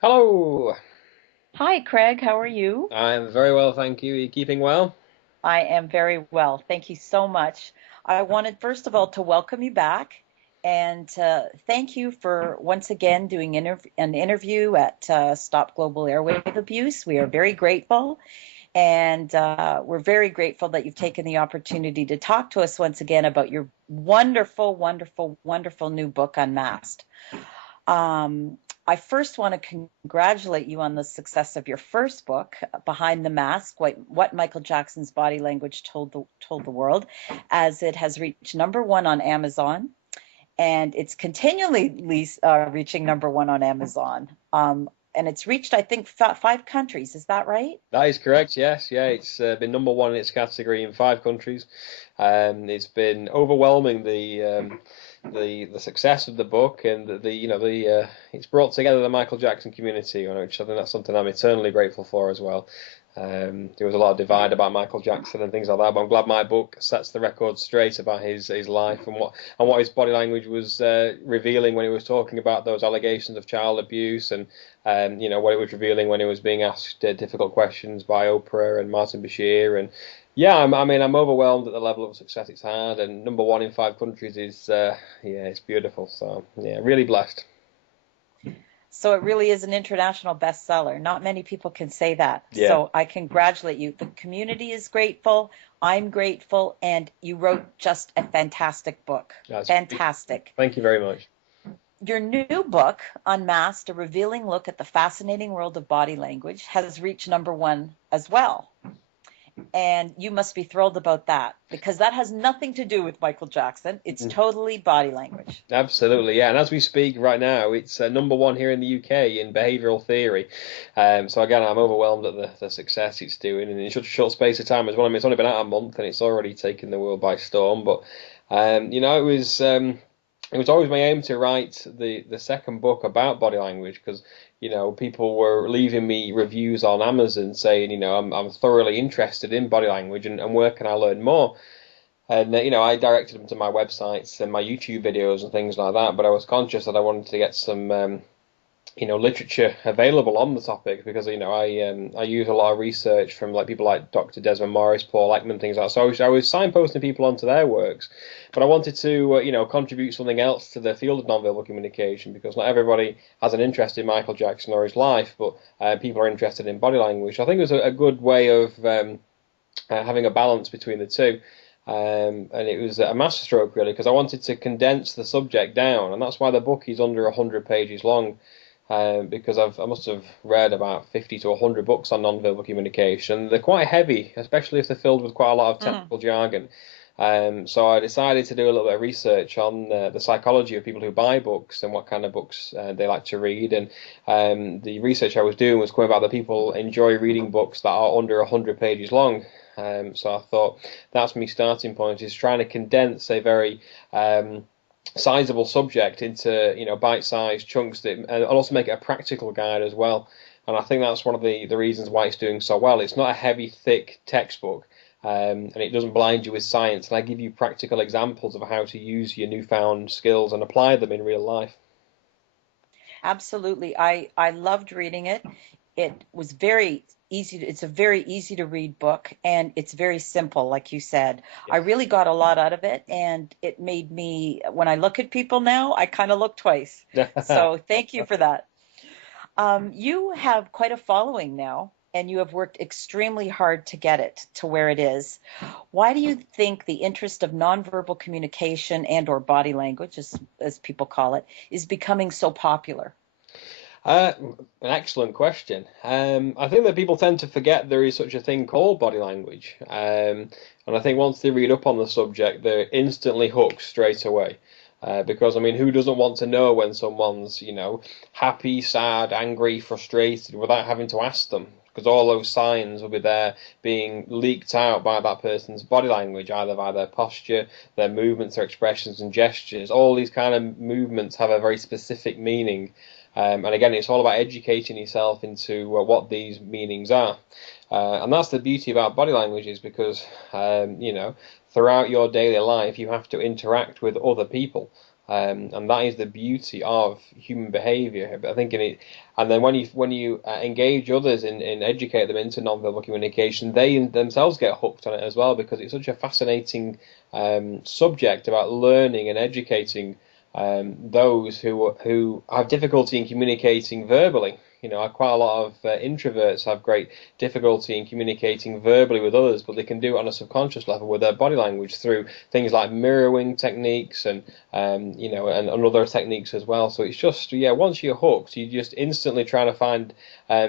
Hello. Hi, Craig. How are you? I'm very well, thank you. Are you keeping well? I am very well. Thank you so much. I wanted, first of all, to welcome you back and thank you for once again doing an interview at Stop Global Airwave Abuse. We are very grateful, and we're very grateful that you've taken the opportunity to talk to us once again about your wonderful, wonderful, wonderful new book, Unmasked. Um, I first want to congratulate you on the success of your first book, Behind the Mask: What Michael Jackson's Body Language Told the World, as it has reached #1 on Amazon, and it's continually reaching #1 on Amazon. And it's reached, I think, 5 countries. Is that right? That is correct, yes. Yeah, it's been number one in its category in 5 countries. It's been overwhelming the success of the book and it's brought together the Michael Jackson community, which I think that's something I'm eternally grateful for as well. There was a lot of divide about Michael Jackson and things like that, but I'm glad my book sets the record straight about his life and what his body language was revealing when he was talking about those allegations of child abuse and what it was revealing when he was being asked difficult questions by Oprah and Martin Bashir and yeah, I'm overwhelmed at the level of success it's had, and number one in 5 countries is yeah, it's beautiful. So yeah, really blessed. So it really is an international bestseller. Not many people can say that. Yeah, So I congratulate you. The community is grateful. I'm grateful. And you wrote just a fantastic book. that's Fantastic. thank you very much. Your new book, Unmasked, a revealing look at the fascinating world of body language, has reached #1 as well. And you must be thrilled about that because that has nothing to do with Michael Jackson. It's totally body language. Absolutely, yeah. And as we speak right now, it's number one here in the UK in behavioural theory. So again, I'm overwhelmed at the success it's doing, and in such a short space of time as well. I mean, it's only been out a month, and it's already taken the world by storm. But it was always my aim to write the second book about body language because people were leaving me reviews on Amazon saying I'm thoroughly interested in body language and where can I learn more. And I directed them to my websites and my YouTube videos and things like that. But I was conscious that I wanted to get some literature available on the topic because I use a lot of research from like people like Dr. Desmond Morris, Paul Ekman, things like that. So I was signposting people onto their works, but I wanted to contribute something else to the field of nonverbal communication because not everybody has an interest in Michael Jackson or his life, but people are interested in body language. I think it was a good way of having a balance between the two. And it was a masterstroke really because I wanted to condense the subject down, and that's why the book is under 100 pages long. Because I must have read about 50 to 100 books on non-verbal communication. They're quite heavy, especially if they're filled with quite a lot of Mm. technical jargon. So I decided to do a little bit of research on the psychology of people who buy books and what kind of books they like to read. And the research I was doing was coming about that people enjoy reading books that are under 100 pages long. So I thought that's my starting point, is trying to condense a very sizable subject into bite-sized chunks and also make it a practical guide as well. And I think that's one of the reasons why it's doing so well. It's not a heavy, thick textbook, and it doesn't blind you with science. And I give you practical examples of how to use your newfound skills and apply them in real life. Absolutely. I loved reading it. It was very easy. It's a very easy to read book and it's very simple, like you said. I really got a lot out of it and it made me, when I look at people now, I kind of look twice. Yeah. So thank you for that. You have quite a following now and you have worked extremely hard to get it to where it is. Why do you think the interest of nonverbal communication and or body language, as people call it, is becoming so popular? Uh, an excellent question. I think that people tend to forget there is such a thing called body language. And I think once they read up on the subject, they're instantly hooked straight away. Because, I mean, who doesn't want to know when someone's, happy, sad, angry, frustrated without having to ask them? Because all those signs will be there being leaked out by that person's body language, either by their posture, their movements, their expressions and gestures. All these kind of movements have a very specific meaning. And again, it's all about educating yourself into what these meanings are. And that's the beauty about body language is because, throughout your daily life, you have to interact with other people. And that is the beauty of human behavior. I think in it, and then when you engage others and educate them into nonverbal communication, they themselves get hooked on it as well because it's such a fascinating subject about learning and educating those who have difficulty in communicating verbally. Quite a lot of introverts have great difficulty in communicating verbally with others, but they can do it on a subconscious level with their body language through things like mirroring techniques and and other techniques as well. So it's just once you're hooked, you just instantly trying to find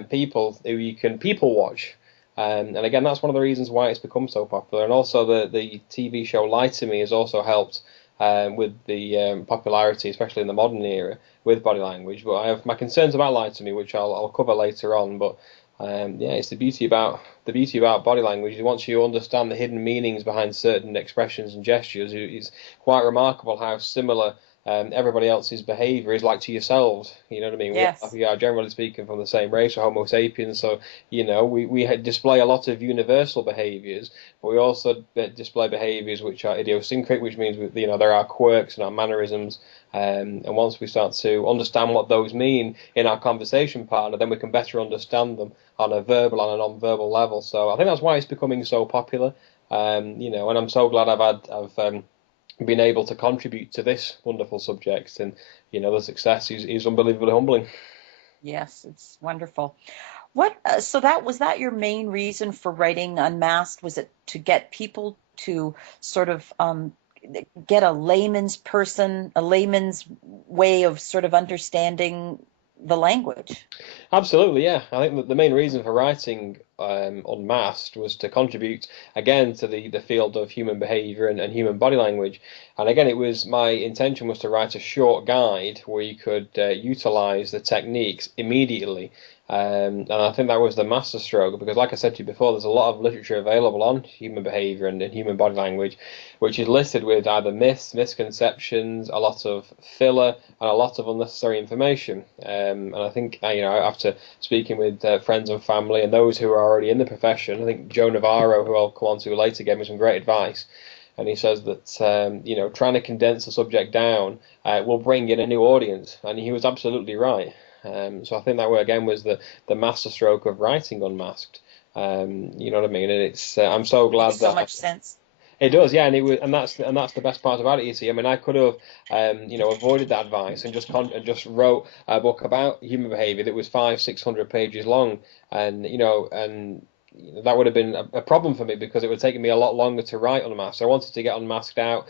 people who you can people watch. And again, that's one of the reasons why it's become so popular. And also the TV show Lie to Me has also helped with the popularity, especially in the modern era, with body language. But I have my concerns about Lie to Me, which I'll cover later on. But it's the beauty about body language. Once you understand the hidden meanings behind certain expressions and gestures, it's quite remarkable how similar everybody else's behaviour is like to yourselves. You know what I mean? Yes. We are generally speaking from the same race, or Homo sapiens. So we display a lot of universal behaviours, but we also display behaviours which are idiosyncratic, which means there are quirks and our mannerisms. And once we start to understand what those mean in our conversation partner, then we can better understand them on a verbal and a non-verbal level. So I think that's why it's becoming so popular. And I'm so glad I've been able to contribute to this wonderful subject, and the success is unbelievably humbling. Yes, it's wonderful. So was that your main reason for writing Unmasked? Was it to get people to sort of get a layman's way of sort of understanding the language? Absolutely, yeah. I think that the main reason for writing Unmasked was to contribute again to the field of human behaviour and human body language. And again, my intention was to write a short guide where you could utilise the techniques immediately. And I think that was the masterstroke because, like I said to you before, there's a lot of literature available on human behaviour and human body language, which is listed with either myths, misconceptions, a lot of filler, and a lot of unnecessary information. And I think, after speaking with friends and family and those who are already in the profession, I think Joe Navarro, who I'll come on to later, gave me some great advice. And he says that, trying to condense the subject down will bring in a new audience. And he was absolutely right. So I think that again was the masterstroke of writing Unmasked. You know what I mean? And it's I'm so glad Makes so much sense. It does, yeah, and that's the best part about it. You see, I mean, I could have avoided that advice and just wrote a book about human behaviour that was 500-600 pages long, and that would have been a problem for me because it would take me a lot longer to write Unmasked. So I wanted to get Unmasked out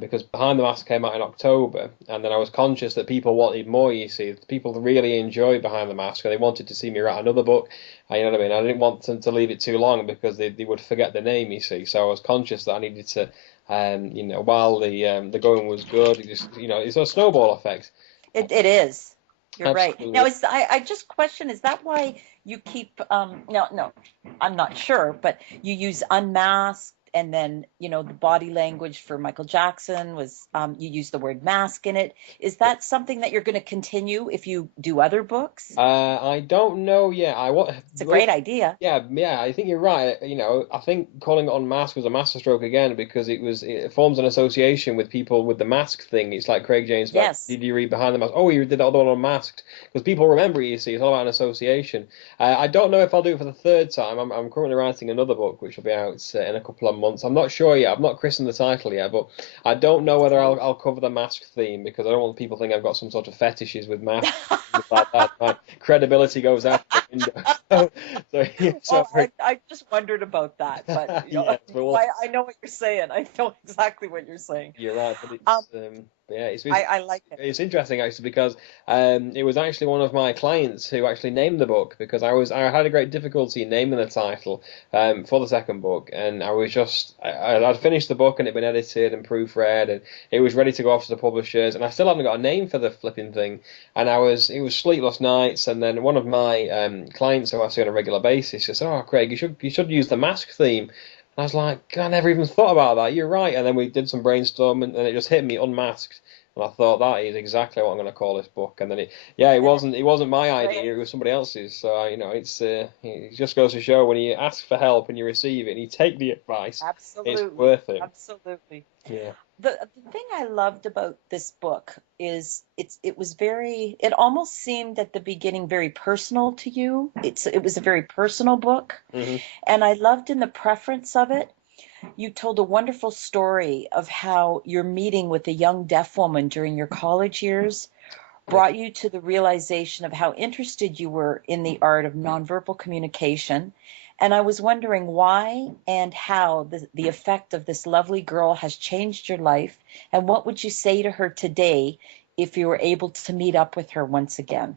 because Behind the Mask came out in October, and then I was conscious that people wanted more. You see, people really enjoyed Behind the Mask, and they wanted to see me write another book. You know what I mean? I didn't want them to leave it too long because they would forget the name. You see, so I was conscious that I needed to, while the going was good, it's a snowball effect. It is. You're Absolutely. right. Now, I just question, is that why you keep, no, I'm not sure, but you use Unmasked, and then, the body language for Michael Jackson was, you use the word mask in it. Is that something that you're going to continue if you do other books? I don't know yet. It's a great idea. Yeah, I think you're right. I think calling it Unmasked was a masterstroke again because it forms an association with people with the mask thing. It's like Craig James. Yes. Did you read Behind the Mask? Oh, you did the other one Unmasked because people remember it. You see, it's all about an association. I don't know if I'll do it for the third time. I'm currently writing another book which will be out in a couple of months. I'm not sure yet. I've not christened the title yet, but I don't know whether I'll cover the mask theme because I don't want people to think I've got some sort of fetishes with masks. Like that. My credibility goes out the window. I just wondered about that, but I know what you're saying. I know exactly what you're saying. You're right, but I like it. It's interesting actually because it was actually one of my clients who actually named the book because I had a great difficulty in naming the title for the second book, and I'd finished the book and it'd been edited and proofread and it was ready to go off to the publishers, and I still haven't got a name for the flipping thing, and it was sleepless nights, and then one of my clients who I see on a regular basis says, "Oh, Craig, you should use the mask theme." And I was like, I never even thought about that. You're right. And then we did some brainstorm, and it just hit me, Unmasked. And I thought that is exactly what I'm going to call this book. And then it wasn't my idea, it was somebody else's. So it just goes to show when you ask for help and you receive it and you take the advice, it's Absolutely. worth it. Absolutely. Yeah. The thing I loved about this book is it almost seemed at the beginning very personal to you. It was a very personal book, Hmm. and I loved in the preference of it. You told a wonderful story of how your meeting with a young deaf woman during your college years Yeah. brought you to the realization of how interested you were in the art of nonverbal communication. And I was wondering why and how the effect of this lovely girl has changed your life. And what would you say to her today if you were able to meet up with her once again?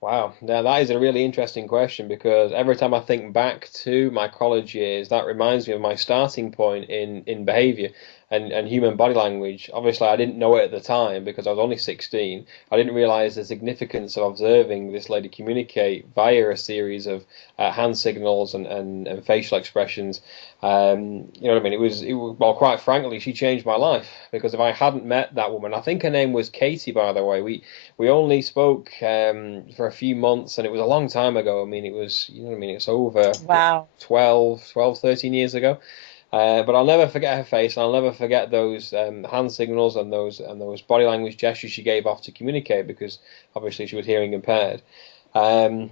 Wow, now that is a really interesting question because every time I think back to my college years, that reminds me of my starting point in behavior and human body language. Obviously, I didn't know it at the time because I was only 16. I didn't realize the significance of observing this lady communicate via a series of hand signals and facial expressions. You know what I mean? Well, quite frankly, she changed my life because if I hadn't met that woman, I think her name was Katie, by the way. We only spoke for a few months, and it was a long time ago. I mean, it was, you know what I mean? It's over Wow. 13 years ago. But I'll never forget her face, and I'll never forget those hand signals and those body language gestures she gave off to communicate because obviously she was hearing impaired. Um,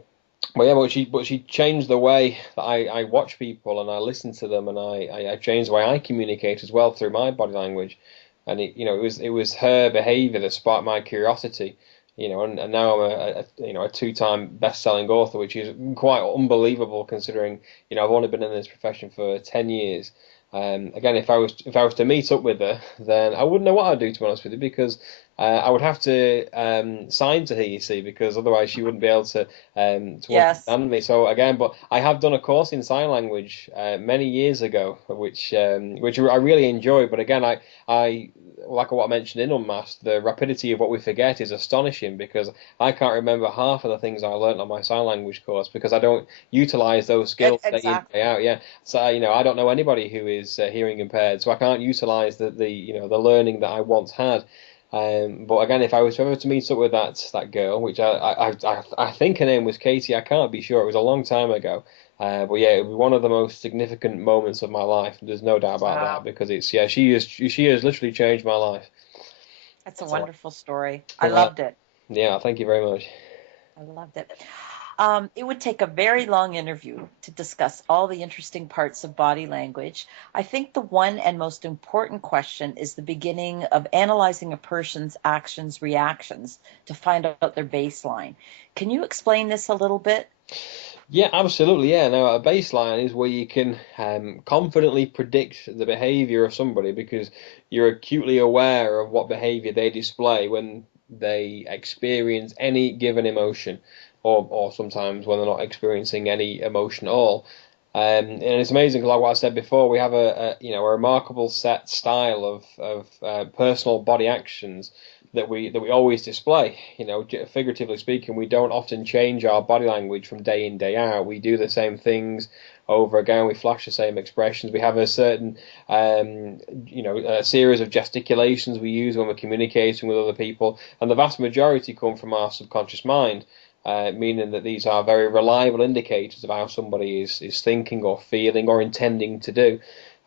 but she changed the way that I watch people and I listen to them and I changed the way I communicate as well through my body language. And it was her behavior that sparked my curiosity, and now I'm a two-time best-selling author, which is quite unbelievable considering, I've only been in this profession for 10 years. Again, if I was to meet up with her, then I wouldn't know what I'd do, to be honest with you, because I would have to sign to her, you see, because otherwise she wouldn't be able to Yes. understand me. So again, but I have done a course in sign language many years ago, which I really enjoy. But again, I like what I mentioned in Unmasked, the rapidity of what we forget is astonishing because I can't remember half of the things I learned on my sign language course because I don't utilize those skills day in, day Exactly. out. Yeah, so I don't know anybody who is hearing impaired, so I can't utilize the learning that I once had. But again, if I was ever to meet up with that girl, which I think her name was Katie, I can't be sure. It was a long time ago. But yeah, it was one of the most significant moments of my life. There's no doubt about that Wow. because she has literally changed my life. That's a So, wonderful story. I well, loved it. yeah, thank you very much. I loved it. It would take a very long interview to discuss all the interesting parts of body language. I think the one and most important question is the beginning of analyzing a person's actions, reactions to find out their baseline. Can you explain this a little bit? Yeah, absolutely. Yeah. Now, a baseline is where you can confidently predict the behavior of somebody because you're acutely aware of what behavior they display when they experience any given emotion, or sometimes when they're not experiencing any emotion at all. And it's amazing, like what I said before, we have a remarkable set style of personal body actions that we always display. Figuratively speaking, we don't often change our body language from day in, day out. We do the same things over again. We flash the same expressions. We have a certain, a series of gesticulations we use when we're communicating with other people, and the vast majority come from our subconscious mind. Meaning that these are very reliable indicators of how somebody is thinking or feeling or intending to do.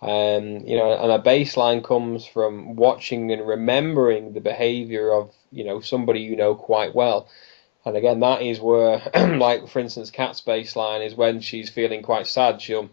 And a baseline comes from watching and remembering the behavior of, somebody you know quite well. And again, that is where, like for instance, Kat's baseline is when she's feeling quite sad, she'll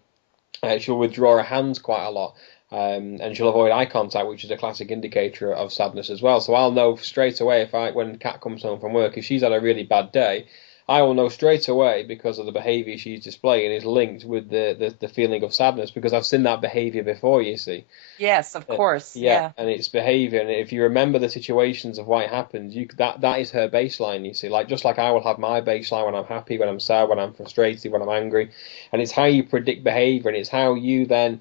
withdraw her hands quite a lot. And she'll avoid eye contact, which is a classic indicator of sadness as well. So I'll know straight away when Kat comes home from work, if she's had a really bad day, I will know straight away because of the behaviour she's displaying is linked with the feeling of sadness because I've seen that behaviour before, you see. Yes, of course. Yeah, Yeah. and it's behavior, and if you remember the situations of why it happens, that is her baseline. You see, like just like I will have my baseline when I'm happy, when I'm sad, when I'm frustrated, when I'm angry, and it's how you predict behavior, and it's how you then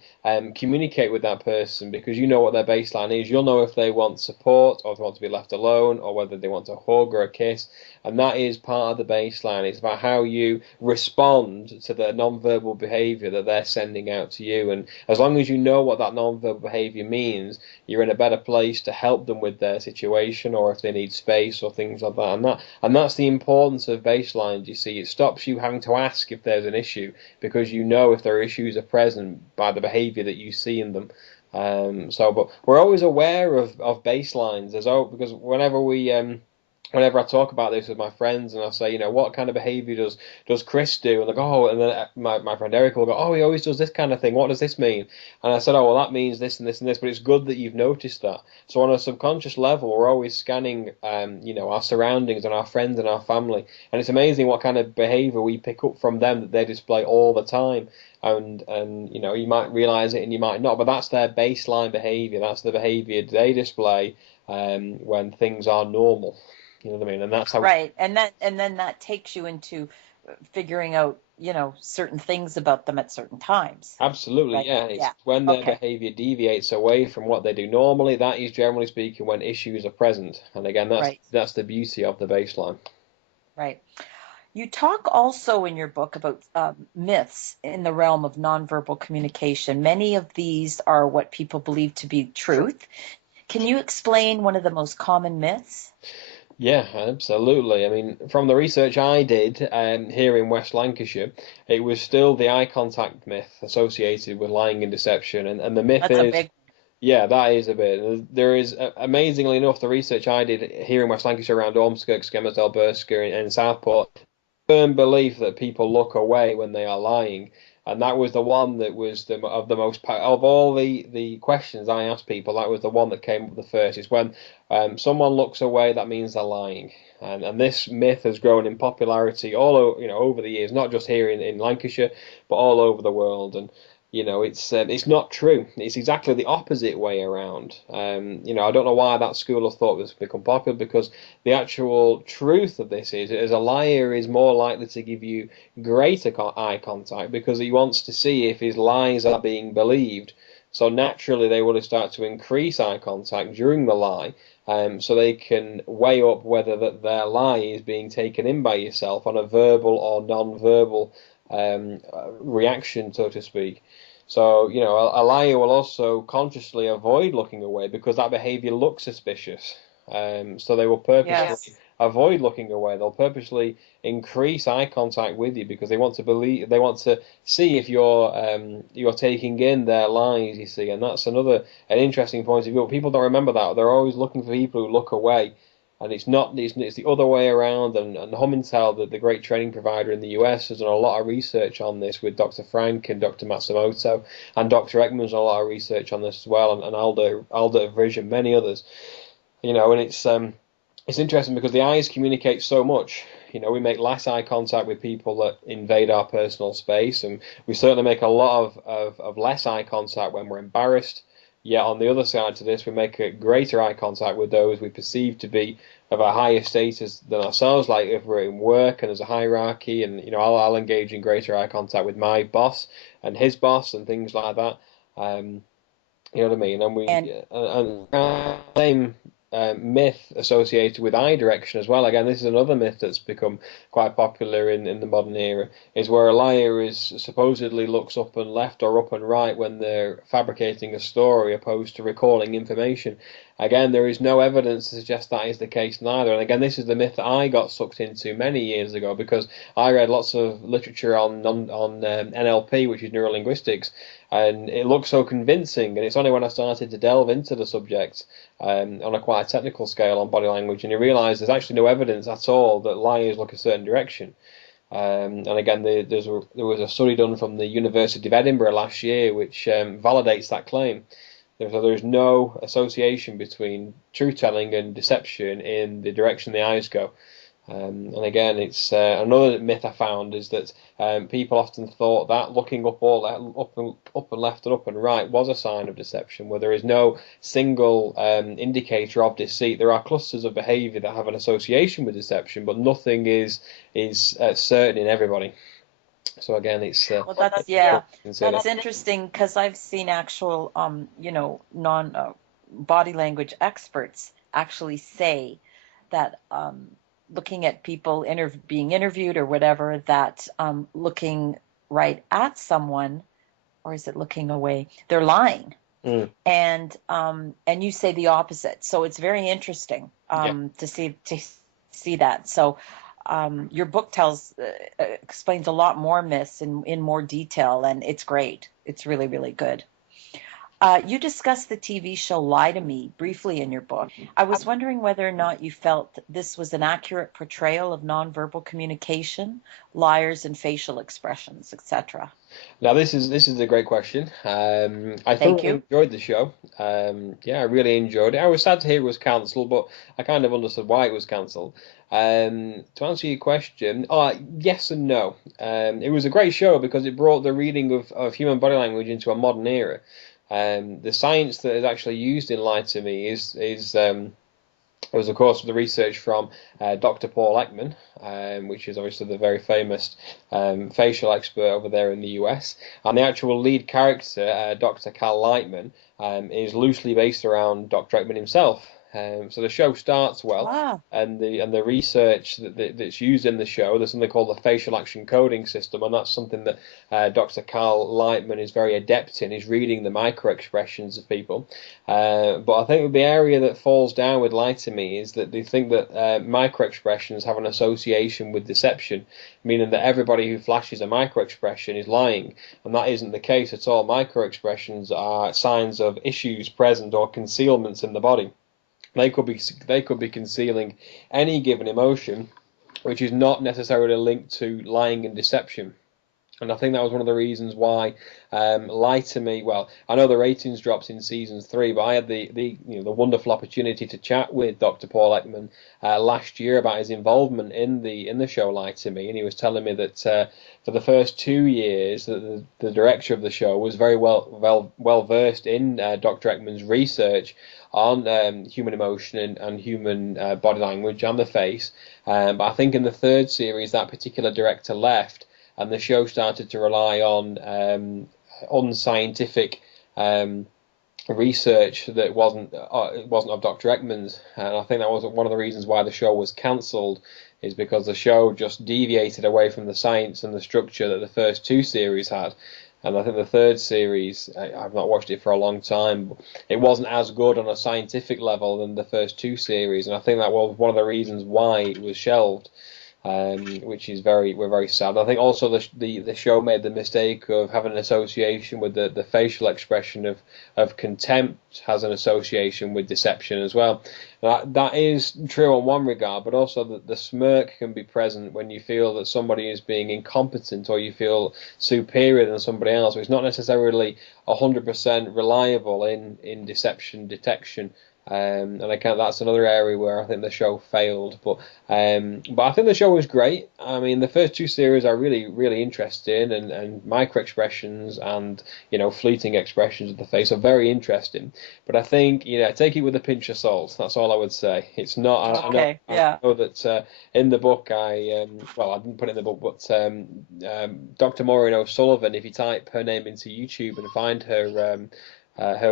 communicate with that person because you know what their baseline is. You'll know if they want support or if they want to be left alone, or whether they want a hug or a kiss, and that is part of the baseline. It's about how you respond to the non-verbal behavior that they're sending out to you. And as long as you know what that non-verbal behavior means, you're in a better place to help them with their situation, or if they need space or things like that. And that's the importance of baselines. You see, it stops you having to ask if there's an issue, because you know if their issues are present by the behavior that you see in them. But we're always aware of baselines, because whenever I talk about this with my friends and I say, what kind of behavior does Chris do? And they go, oh, and then my friend Eric will go, oh, he always does this kind of thing. What does this mean? And I said, oh, well, that means this and this and this, but it's good that you've noticed that. So on a subconscious level, we're always scanning, our surroundings and our friends and our family. And it's amazing what kind of behavior we pick up from them that they display all the time. And you might realize it and you might not, but that's their baseline behavior. That's the behavior they display when things are normal. You know what I mean? And that's how. Right, and then that takes you into figuring out, certain things about them at certain times. Absolutely, Right? yeah. It's Yeah. when their Okay. behavior deviates away from what they do normally, that is generally speaking when issues are present. And again, that's Right. that's the beauty of the baseline. Right. You talk also in your book about myths in the realm of nonverbal communication. Many of these are what people believe to be truth. Can you explain one of the most common myths? Yeah, absolutely. I mean, from the research I did here in West Lancashire, it was still the eye contact myth associated with lying and deception. And the myth That's a is, big yeah, that is a bit. There is, amazingly enough, the research I did here in West Lancashire around Ormskirk, Skemersdale, Bursker, and Southport, firm belief that people look away when they are lying. And that was the one that was the most of all the questions I asked people. That was the one that came up the first. Is when someone looks away, that means they're lying. And this myth has grown in popularity all over the years, not just here in Lancashire, but all over the world. And it's not true. It's exactly the opposite way around. I don't know why that school of thought has become popular, because the actual truth of this is a liar is more likely to give you greater eye contact because he wants to see if his lies are being believed. So naturally, they will start to increase eye contact during the lie, so they can weigh up whether their lie is being taken in by yourself on a verbal or non-verbal reaction, so to speak. So, a liar will also consciously avoid looking away because that behavior looks suspicious. So they will purposely yes. avoid looking away. They'll purposely increase eye contact with you because they want to see if you're taking in their lies, you see. And that's an interesting point of view. People don't remember that. They're always looking for people who look away. And it's not, it's the other way around. And Humintel, the great training provider in the US, has done a lot of research on this with Dr. Frank and Dr. Matsumoto, and Dr. Ekman's done a lot of research on this as well, and Alda Vrish and many others. And it's interesting because the eyes communicate so much. We make less eye contact with people that invade our personal space, and we certainly make a lot of less eye contact when we're embarrassed. Yet on the other side to this, we make a greater eye contact with those we perceive to be of a higher status than ourselves. Like if we're in work and there's a hierarchy, and I'll engage in greater eye contact with my boss and his boss and things like that. You know what I mean? And same myth associated with eye direction as well. Again, this is another myth that's become quite popular in the modern era, is where a liar is supposedly looks up and left or up and right when they're fabricating a story opposed to recalling information. Again, there is no evidence to suggest that is the case neither. And again, this is the myth that I got sucked into many years ago because I read lots of literature on NLP, which is neurolinguistics, and it looked so convincing. And it's only when I started to delve into the subject on a quite technical scale on body language, and you realise there's actually no evidence at all that liars look a certain direction. And again, there was a study done from the University of Edinburgh last year which validates that claim. There's no association between truth-telling and deception in the direction the eyes go. And again, it's another myth I found is that people often thought that looking up and left and up and right was a sign of deception, where there is no single indicator of deceit. There are clusters of behaviour that have an association with deception, but nothing is certain in everybody. So again, it's Well, that's interesting because I've seen actual, non body language experts actually say that looking at people being interviewed or whatever, that looking right at someone, or is it looking away? They're lying. Mm. And you say the opposite. So it's very interesting Yeah. to see that. So your book explains a lot more myths in more detail, and it's great. It's really, really good. You discussed the TV show Lie to Me briefly in your book. I was wondering whether or not you felt this was an accurate portrayal of nonverbal communication, liars and facial expressions, etc. Now this is a great question. I Thank thoroughly you. enjoyed the show. Yeah, I really enjoyed it. I was sad to hear it was cancelled, but I kind of understood why it was cancelled. To answer your question, yes and no. It was a great show because it brought the reading of human body language into a modern era. The science that is actually used in Lie to Me was, of course, the research from Dr. Paul Ekman, which is obviously the very famous facial expert over there in the US. And the actual lead character, Dr. Cal Lightman, is loosely based around Dr. Ekman himself. So the show starts well, Wow. and the research that's used in the show, there's something called the facial action coding system, and that's something that Dr. Carl Lightman is very adept in, is reading the micro expressions of people. But I think the area that falls down with Lie to Me is that they think that micro expressions have an association with deception, meaning that everybody who flashes a micro expression is lying, and that isn't the case at all. Micro expressions are signs of issues present or concealments in the body. They could be concealing any given emotion, which is not necessarily linked to lying and deception. And I think that was one of the reasons why Lie to Me. Well, I know the ratings dropped in season 3, but I had the wonderful opportunity to chat with Dr. Paul Ekman last year about his involvement in the show Lie to Me, and he was telling me that for the first 2 years, the director of the show was very well versed in Dr. Ekman's research on human emotion and human body language and the face. But I think in the third series, that particular director left, and the show started to rely on unscientific research that wasn't of Dr. Ekman's, and I think that was one of the reasons why the show was cancelled, is because the show just deviated away from the science and the structure that the first 2 series had. And I think the third series, I've not watched it for a long time, but it wasn't as good on a scientific level than the first 2 series, and I think that was one of the reasons why it was shelved. Which is we're very sad. I think also the show made the mistake of having an association with the facial expression of contempt has an association with deception as well. That is true on one regard, but also the smirk can be present when you feel that somebody is being incompetent or you feel superior than somebody else. So it's not necessarily 100% reliable in deception detection. And that's another area where I think the show failed. But I think the show was great. I mean, the first 2 series are really, really interesting, and micro expressions and fleeting expressions of the face are very interesting. But I think take it with a pinch of salt. That's all I would say. It's not. Okay. Yeah. I know that in the book I didn't put it in the book, but Dr. Maureen O'Sullivan, if you type her name into YouTube and find her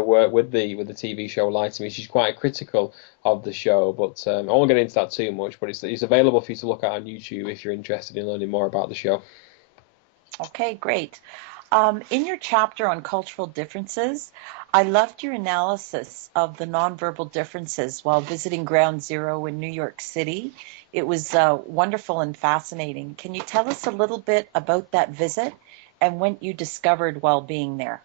work with the TV show Lie to Me, she's quite critical of the show, but I won't get into that too much. But it's available for you to look at on YouTube if you're interested in learning more about the show. Okay, great. In your chapter on cultural differences, I loved your analysis of the nonverbal differences while visiting Ground Zero in New York City. It was wonderful and fascinating. Can you tell us a little bit about that visit and what you discovered while being there?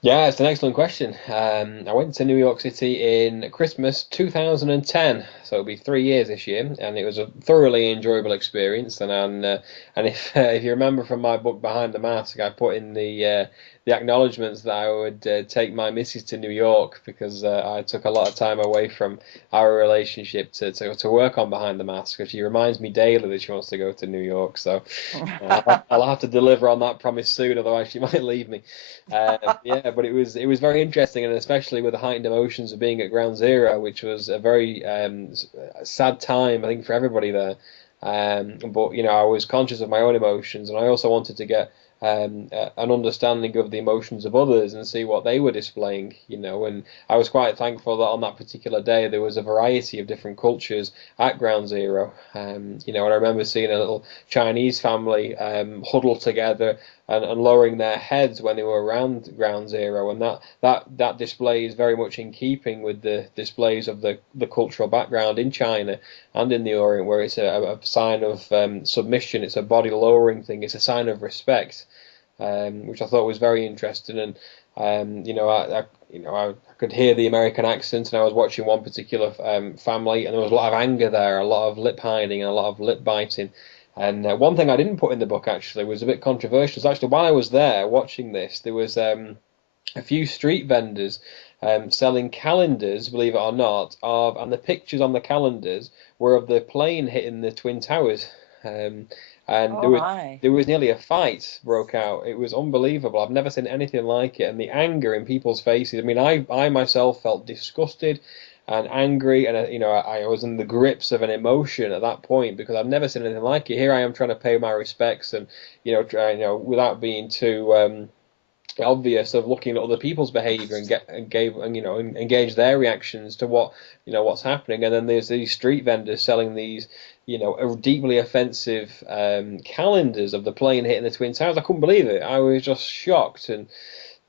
Yeah, it's an excellent question. I went to New York City in Christmas 2010, so it'll be 3 years this year, and it was a thoroughly enjoyable experience. And if you remember from my book Behind the Mask, I put in the acknowledgements that I would take my missus to New York because I took a lot of time away from our relationship to work on Behind the Mask, because she reminds me daily that she wants to go to New York. So I'll have to deliver on that promise soon, otherwise she might leave me. Yeah, but it was very interesting, and especially with the heightened emotions of being at Ground Zero, which was a very sad time, I think, for everybody there. But I was conscious of my own emotions, and I also wanted to get an understanding of the emotions of others and see what they were displaying, and I was quite thankful that on that particular day there was a variety of different cultures at Ground Zero. And I remember seeing a little Chinese family huddle together and lowering their heads when they were around Ground Zero, and that display is very much in keeping with the displays of the cultural background in China and in the Orient, where it's a sign of submission, it's a body lowering thing, it's a sign of respect, which I thought was very interesting. And I could hear the American accent, and I was watching one particular family, and there was a lot of anger there, a lot of lip hiding, and a lot of lip biting. And one thing I didn't put in the book actually was a bit controversial. Actually, while I was there watching this, there was a few street vendors selling calendars, believe it or not, and the pictures on the calendars were of the plane hitting the Twin Towers. And Oh my. there was nearly a fight broke out. It was unbelievable. I've never seen anything like it. And the anger in people's faces. I mean, I myself felt disgusted and angry, and I was in the grips of an emotion at that point because I've never seen anything like it. Here I am trying to pay my respects, and without being too obvious of looking at other people's behaviour and engage their reactions to what's happening. And then there's these street vendors selling these deeply offensive calendars of the plane hitting the Twin Towers. I couldn't believe it. I was just shocked, and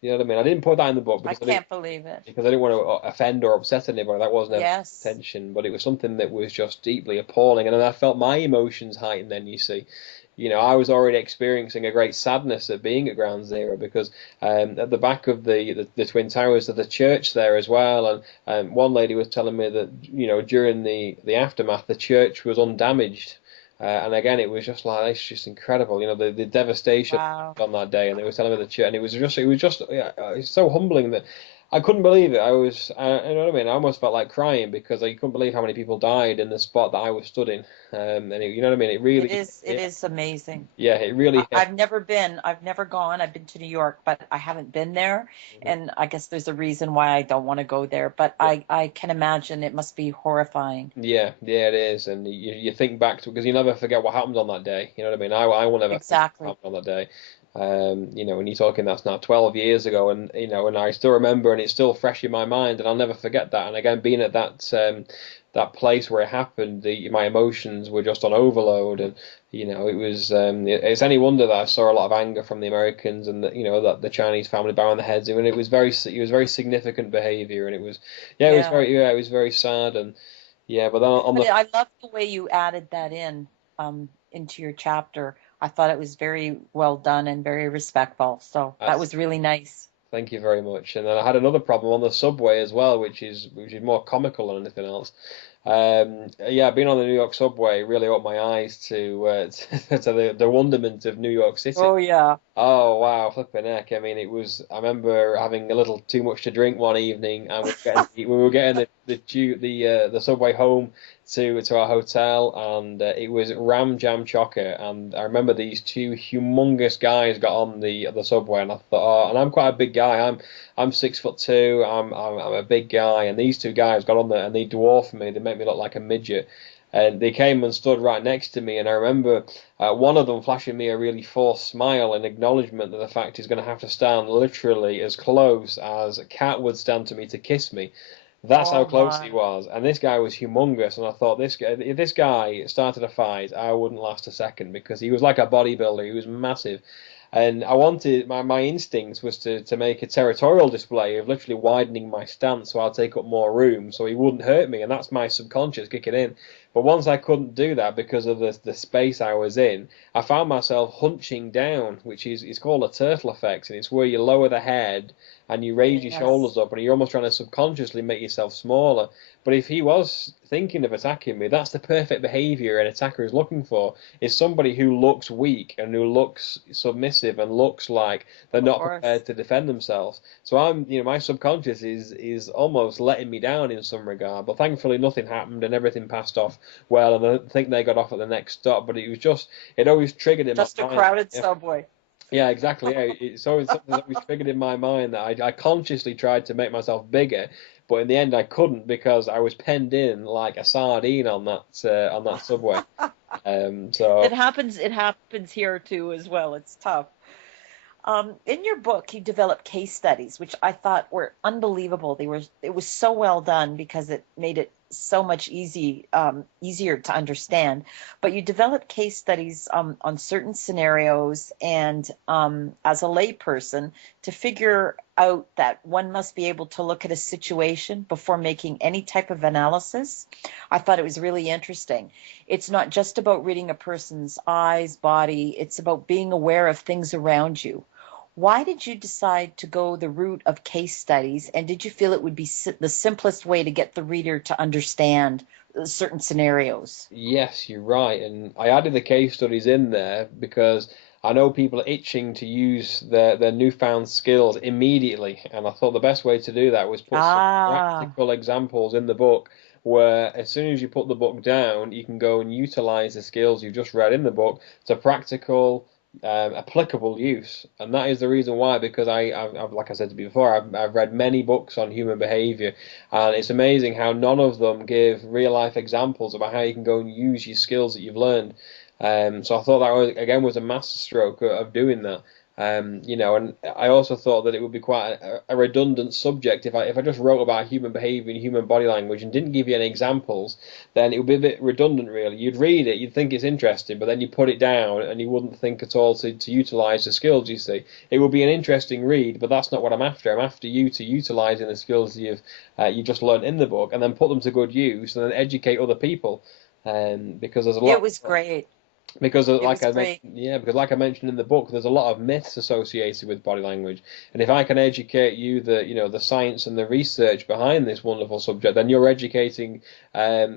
you know what I mean. I didn't put that in the book I because can't believe it. I didn't want to offend or upset anybody. That wasn't Yes. intention, but it was something that was just deeply appalling. And then I felt my emotions heighten. Then you see, I was already experiencing a great sadness at being at Ground Zero because at the back of the Twin Towers, there's a church there as well. And one lady was telling me that during the aftermath, the church was undamaged. And again, it was just like, it's just incredible, the devastation Wow. on that day. And they were telling me the church, and it was just it's so humbling that I couldn't believe it. I was, you know what I mean? I almost felt like crying because I couldn't believe how many people died in the spot that I was stood in. You know what I mean? It really, It is amazing. yeah, it really. I've never gone. I've been to New York, but I haven't been there. And I guess there's a reason why I don't want to go there. But I can imagine it must be horrifying. Yeah, it is, and you think back to because you never forget what happened on that day. You know what I mean? I will never forget Exactly. what happened on that day. When you're talking that's now 12 years ago, and and I still remember, and it's still fresh in my mind, and I'll never forget that. And again, being at that place where it happened, my emotions were just on overload, and it was it's any wonder that I saw a lot of anger from the Americans and that the Chinese family bowing their heads. I mean, it was very significant behavior, and it was it was very sad, and but then I love the way you added that into your chapter. I thought it was very well done and very respectful. So that was really nice. Thank you very much. And then I had another problem on the subway as well, which is more comical than anything else. Being on the New York subway really opened my eyes to the wonderment of New York City. Oh yeah. Oh wow, flipping heck! I mean, I remember having a little too much to drink one evening, and we were getting the subway home to our hotel, and it was ram jam chocker. And I remember these two humongous guys got on the subway, and I thought, and I'm quite a big guy. I'm 6'2". I'm a big guy, and these two guys got on there, and they dwarfed me. They made me look like a midget. And they came and stood right next to me, and I remember one of them flashing me a really forced smile in acknowledgement that the fact he's going to have to stand literally as close as a cat would stand to me to kiss me. That's how close he was, and this guy was humongous. And I thought, if this guy started a fight, I wouldn't last a second because he was like a bodybuilder. He was massive. And I wanted, my instincts was to make a territorial display of literally widening my stance so I'll take up more room so he wouldn't hurt me. And that's my subconscious kicking in. But once I couldn't do that because of the space I was in, I found myself hunching down, which is called a turtle effect. And it's where you lower the head and you raise your shoulders up, and you're almost trying to subconsciously make yourself smaller. But if he was thinking of attacking me, that's the perfect behavior an attacker is looking for, is somebody who looks weak and who looks submissive and looks like they're not prepared to defend themselves. So my subconscious is almost letting me down in some regard. But thankfully nothing happened and everything passed off well, and I think they got off at the next stop. But it always triggered in my mind. Just a crowded subway. Yeah, exactly. Yeah. It's always something that was triggered in my mind that I consciously tried to make myself bigger, but in the end I couldn't because I was penned in like a sardine on that subway. So it happens here too as well. It's tough. In your book, you developed case studies, which I thought were unbelievable. It was so well done because it made it so much easier to understand. But you developed case studies on certain scenarios, and as a layperson, to figure out that one must be able to look at a situation before making any type of analysis. I thought it was really interesting. It's not just about reading a person's eyes, body, it's about being aware of things around you. Why did you decide to go the route of case studies, and did you feel it would be the simplest way to get the reader to understand certain scenarios? Yes, you're right. And I added the case studies in there because I know people are itching to use their newfound skills immediately. And I thought the best way to do that was put some Ah, practical examples in the book where as soon as you put the book down, you can go and utilize the skills you've just read in the book to practical, applicable use. And that is the reason why, because I've like I said to you before, I've read many books on human behavior, and it's amazing how none of them give real life examples about how you can go and use your skills that you've learned. So I thought that was, again, was a masterstroke of doing that. And I also thought that it would be quite a redundant subject if I just wrote about human behavior and human body language and didn't give you any examples, then it would be a bit redundant, really. You'd read it, you'd think it's interesting, but then you put it down and you wouldn't think at all to utilize the skills, you see. It would be an interesting read, but that's not what I'm after. I'm after you to utilizing the skills you just learned in the book and then put them to good use and then educate other people. Because there's a it lot. was great. Because It was great. because like I mentioned in the book, there's a lot of myths associated with body language, and if I can educate you the science and the research behind this wonderful subject, then you're educating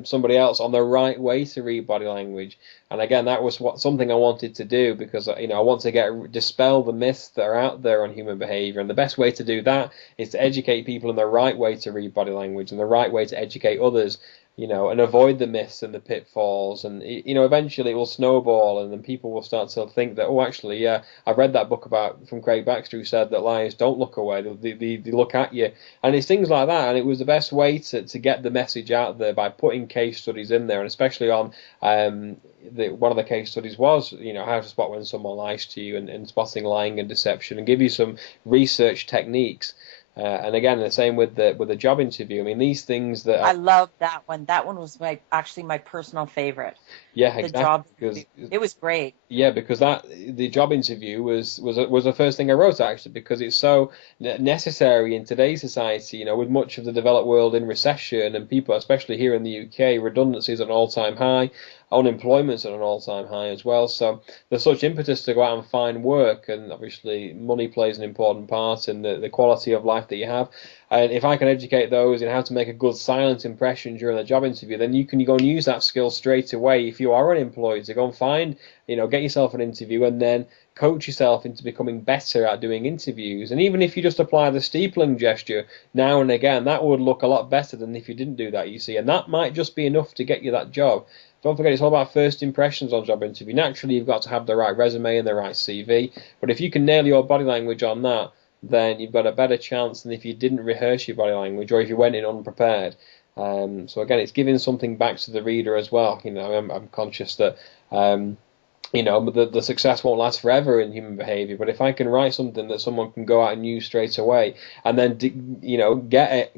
somebody else on the right way to read body language. And again, that was something I wanted to do because I want to dispel the myths that are out there on human behavior, and the best way to do that is to educate people in the right way to read body language and the right way to educate others, and avoid the myths and the pitfalls. And, eventually it will snowball and then people will start to think that, oh, actually, yeah, I've read that book from Craig Baxter who said that lions don't look away, they look at you. And it's things like that. And it was the best way to get the message out there by putting case studies in there, and especially on one of the case studies was, how to spot when someone lies to you and spotting lying and deception, and give you some research techniques. And again, the same with the job interview. I mean, these things that I love that one. That one was actually my personal favorite. yeah, The exactly, job because interview. It was great. yeah, because the job interview was the first thing I wrote, actually, because it's so necessary in today's society. With much of the developed world in recession and people, especially here in the UK, redundancy is at an all-time high, unemployment's at an all-time high as well. So there's such impetus to go out and find work, and obviously money plays an important part in the quality of life that you have. And if I can educate those in how to make a good silent impression during the job interview, then you can go and use that skill straight away if you are unemployed, to go and find, get yourself an interview and then coach yourself into becoming better at doing interviews. And even if you just apply the steepling gesture now and again, that would look a lot better than if you didn't do that, you see. And that might just be enough to get you that job. Don't forget, it's all about first impressions on job interview. Naturally, you've got to have the right resume and the right CV, but if you can nail your body language on that, then you've got a better chance than if you didn't rehearse your body language or if you went in unprepared. So again, it's giving something back to the reader as well. I'm conscious that the success won't last forever in human behavior. But if I can write something that someone can go out and use straight away, and then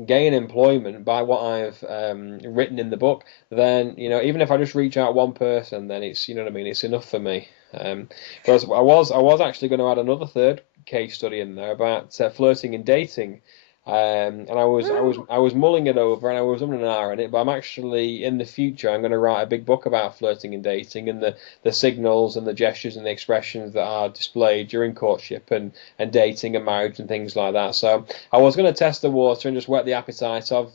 gain employment by what I've written in the book, then even if I just reach out one person, then it's what I mean. It's enough for me. Because I was actually going to add another third case study in there about flirting and dating. And I was mulling it over and I was umming and ahhing it, but I'm actually in the future I'm going to write a big book about flirting and dating and the signals and the gestures and the expressions that are displayed during courtship and dating and marriage and things like that. So I was going to test the water and just whet the appetite of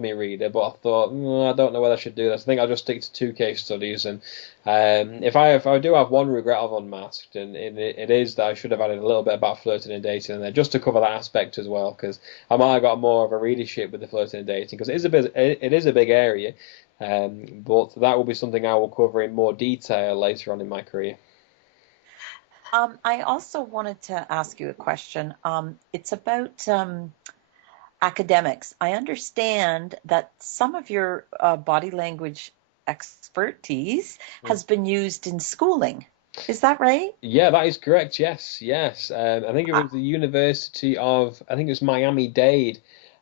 me reader, but I thought I don't know whether I should do this. I think I'll just stick to two case studies. And if I do have one regret of Unmasked, and it is that I should have added a little bit about flirting and dating in there just to cover that aspect as well, because I might have got more of a readership with the flirting and dating, because it is a big area, but that will be something I will cover in more detail later on in my career. I also wanted to ask you a question. It's about academics. I understand that some of your body language expertise has been used in schooling. Is that right? Yeah, that is correct. Yes, yes. I think it was the University of, I think it was Miami-Dade.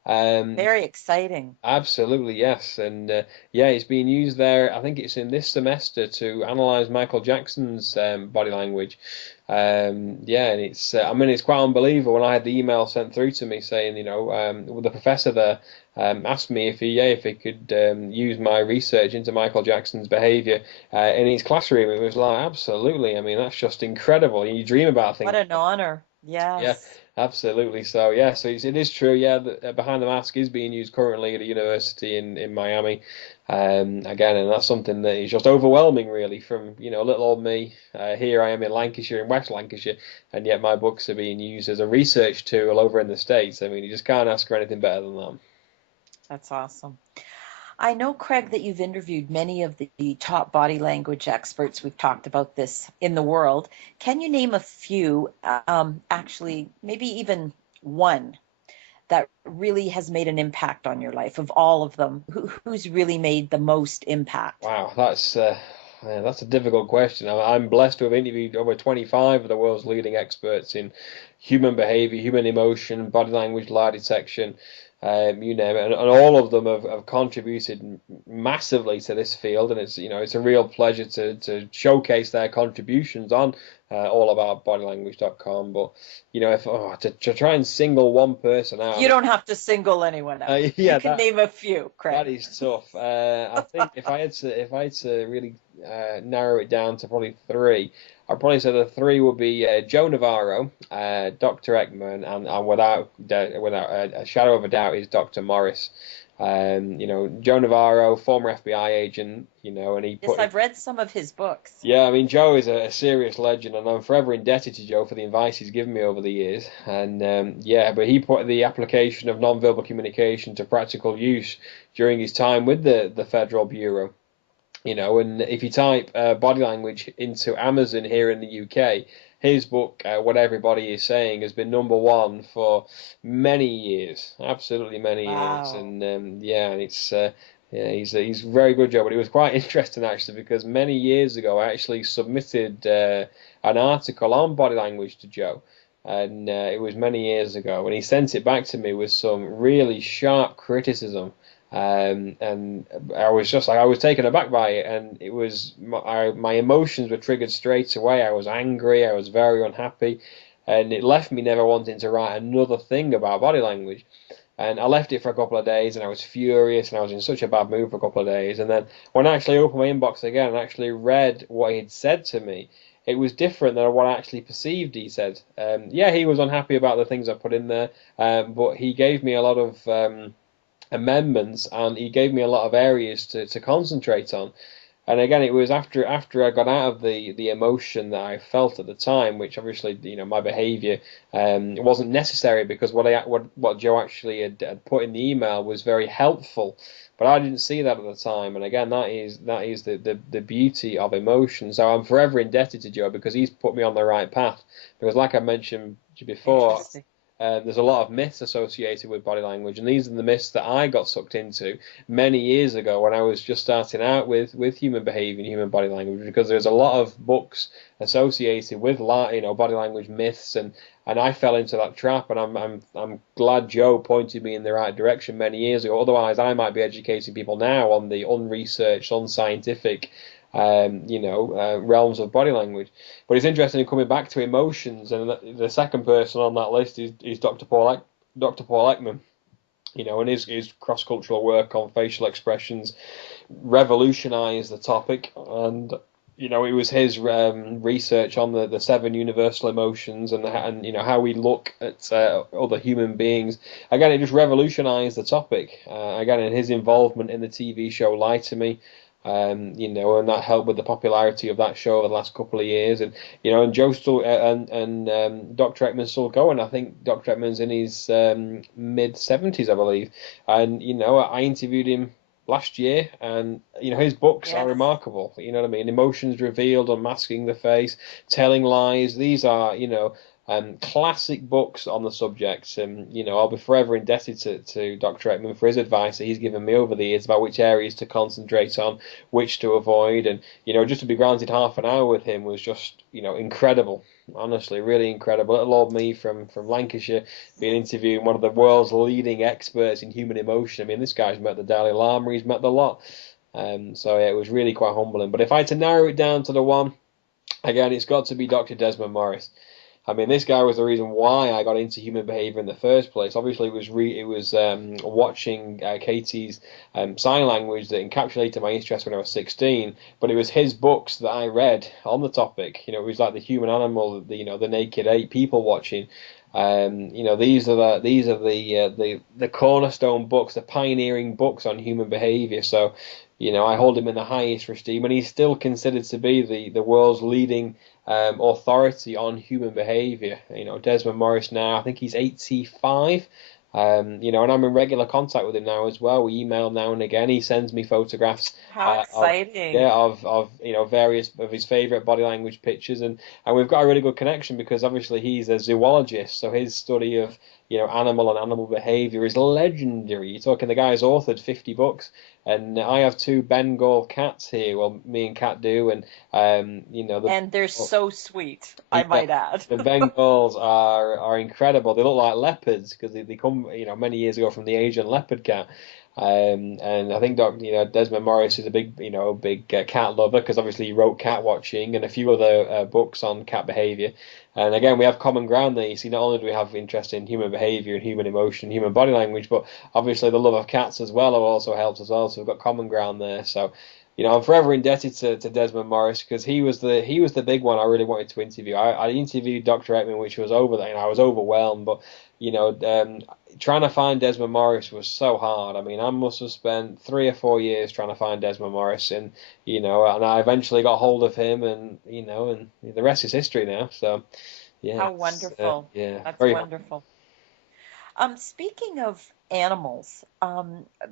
Um, Very exciting. Absolutely, yes. And yeah, it's being used there. I think it's in this semester to analyze Michael Jackson's body language. Yeah, and I mean, it's quite unbelievable when I had the email sent through to me saying, the professor there asked me if he could use my research into Michael Jackson's behavior in his classroom. It was like, absolutely. I mean, that's just incredible. You dream about What things. an honor. Yeah, Yes. absolutely. So yeah, so it is true. Yeah, Behind the Mask is being used currently at a university in Miami. Again, and that's something that is just overwhelming, really. From little old me, here I am in Lancashire, in West Lancashire, and yet my books are being used as a research tool over in the States. I mean, you just can't ask for anything better than that. That's awesome. I know, Craig, that you've interviewed many of the top body language experts. We've talked about this in the world. Can you name a few, actually, maybe even one that really has made an impact on your life of all of them? Who's really made the most impact? Wow, that's a difficult question. I'm blessed to have interviewed over 25 of the world's leading experts in human behavior, human emotion, body language, lie detection, you name it, and all of them have contributed massively to this field, and it's a real pleasure to showcase their contributions on allaboutbodylanguage.com. But to try and single one person out, I You mean, don't have to single anyone out. You yeah, can name a few, that Craig. is tough. I think if I had to really narrow it down to probably three, I'd probably say the three would be Joe Navarro, Dr. Ekman, and without a shadow of a doubt is Dr. Morris. Joe Navarro, former FBI agent, and he Yes, put I've read some of his books. yeah, I mean, Joe is a serious legend, and I'm forever indebted to Joe for the advice he's given me over the years. And yeah, but he put the application of nonverbal communication to practical use during his time with the Federal Bureau. And if you type body language into Amazon here in the UK, his book, What Everybody Is Saying, has been number one for many years, absolutely many years. Wow. And yeah, and it's yeah, he's a very good job. But it was quite interesting actually because many years ago I actually submitted an article on body language to Joe. And it was many years ago, and he sent it back to me with some really sharp criticism. And I was just like, I was taken aback by it, and it was my emotions were triggered straight away. I was angry, I was very unhappy, and it left me never wanting to write another thing about body language. And I left it for a couple of days, and I was furious, and I was in such a bad mood for a couple of days. And then when I actually opened my inbox again and actually read what he'd said to me, it was different than what I actually perceived he said. Yeah, he was unhappy about the things I put in there, but he gave me a lot of amendments, and he gave me a lot of areas to concentrate on. And again, it was after I got out of the emotion that I felt at the time, which obviously my behaviour wasn't necessary because what Joe actually had put in the email was very helpful, but I didn't see that at the time. And again, that is the beauty of emotion. So I'm forever indebted to Joe because he's put me on the right path. Because like I mentioned before, Interesting. there's a lot of myths associated with body language, and these are the myths that I got sucked into many years ago when I was just starting out with human behavior and human body language. Because there's a lot of books associated with body language myths, and I fell into that trap. And I'm glad Joe pointed me in the right direction many years ago. Otherwise, I might be educating people now on the unresearched, unscientific realms of body language. But it's interesting coming back to emotions, and the second person on that list is Dr. Paul Ekman. And his cross-cultural work on facial expressions revolutionized the topic. And it was his research on the seven universal emotions and how we look at other human beings. Again, it just revolutionized the topic. Again, and his involvement in the TV show Lie to Me. And that helped with the popularity of that show over the last couple of years. And Joe still and Dr. Ekman's still going. I think Dr. Ekman's in his mid-70s, I believe. And I interviewed him last year, and his books are Yes. remarkable. You know what I mean? Emotions Revealed, Unmasking the Face, Telling Lies. These are Classic books on the subject. You know, I'll be forever indebted to Dr. Ekman for his advice that he's given me over the years about which areas to concentrate on, which to avoid, and you know, just to be granted half an hour with him was just, you know, incredible. Honestly, really incredible. Little old me from Lancashire being interviewing one of the world's leading experts in human emotion. I mean, this guy's met the Dalai Lama, he's met the lot. So yeah, it was really quite humbling. But if I had to narrow it down to the one, again, it's got to be Dr. Desmond Morris. I mean, this guy was the reason why I got into human behavior in the first place. Obviously, it was watching Katie's sign language that encapsulated my interest when I was 16. But it was his books that I read on the topic. You know, it was like the human animal, you know, the naked ape, people watching. You know, these are the cornerstone books, the pioneering books on human behavior. So, you know, I hold him in the highest esteem, and he's still considered to be the world's leading authority on human behavior. You know, Desmond Morris now, I think he's 85. You know, and I'm in regular contact with him now as well. We email now and again. He sends me photographs. How exciting! Of you know, various of his favorite body language pictures, and we've got a really good connection because obviously he's a zoologist, so his study of, you know, animal behavior is legendary. You're talking the guy's authored 50 books, and I have two Bengal cats here. Well, me and Kat do, and you know, and they're so sweet, I might add. The Bengals are incredible. They look like leopards because they come, you know, many years ago from the Asian leopard cat. And I think Desmond Morris is a big cat lover because obviously he wrote Cat Watching and a few other books on cat behavior. And again, we have common ground there. You see, not only do we have interest in human behavior and human emotion, human body language, but obviously the love of cats as well also helps as well. So we've got common ground there. So, you know, I'm forever indebted to Desmond Morris because he was the big one I really wanted to interview. I interviewed Dr. Ekman, which was over there, and I was overwhelmed. But you know, trying to find Desmond Morris was so hard. I mean, I must have spent 3 or 4 years trying to find Desmond Morris, and you know, and I eventually got hold of him, and you know, and the rest is history now. So, yeah. How wonderful! Yeah, That's very wonderful. Speaking of animals,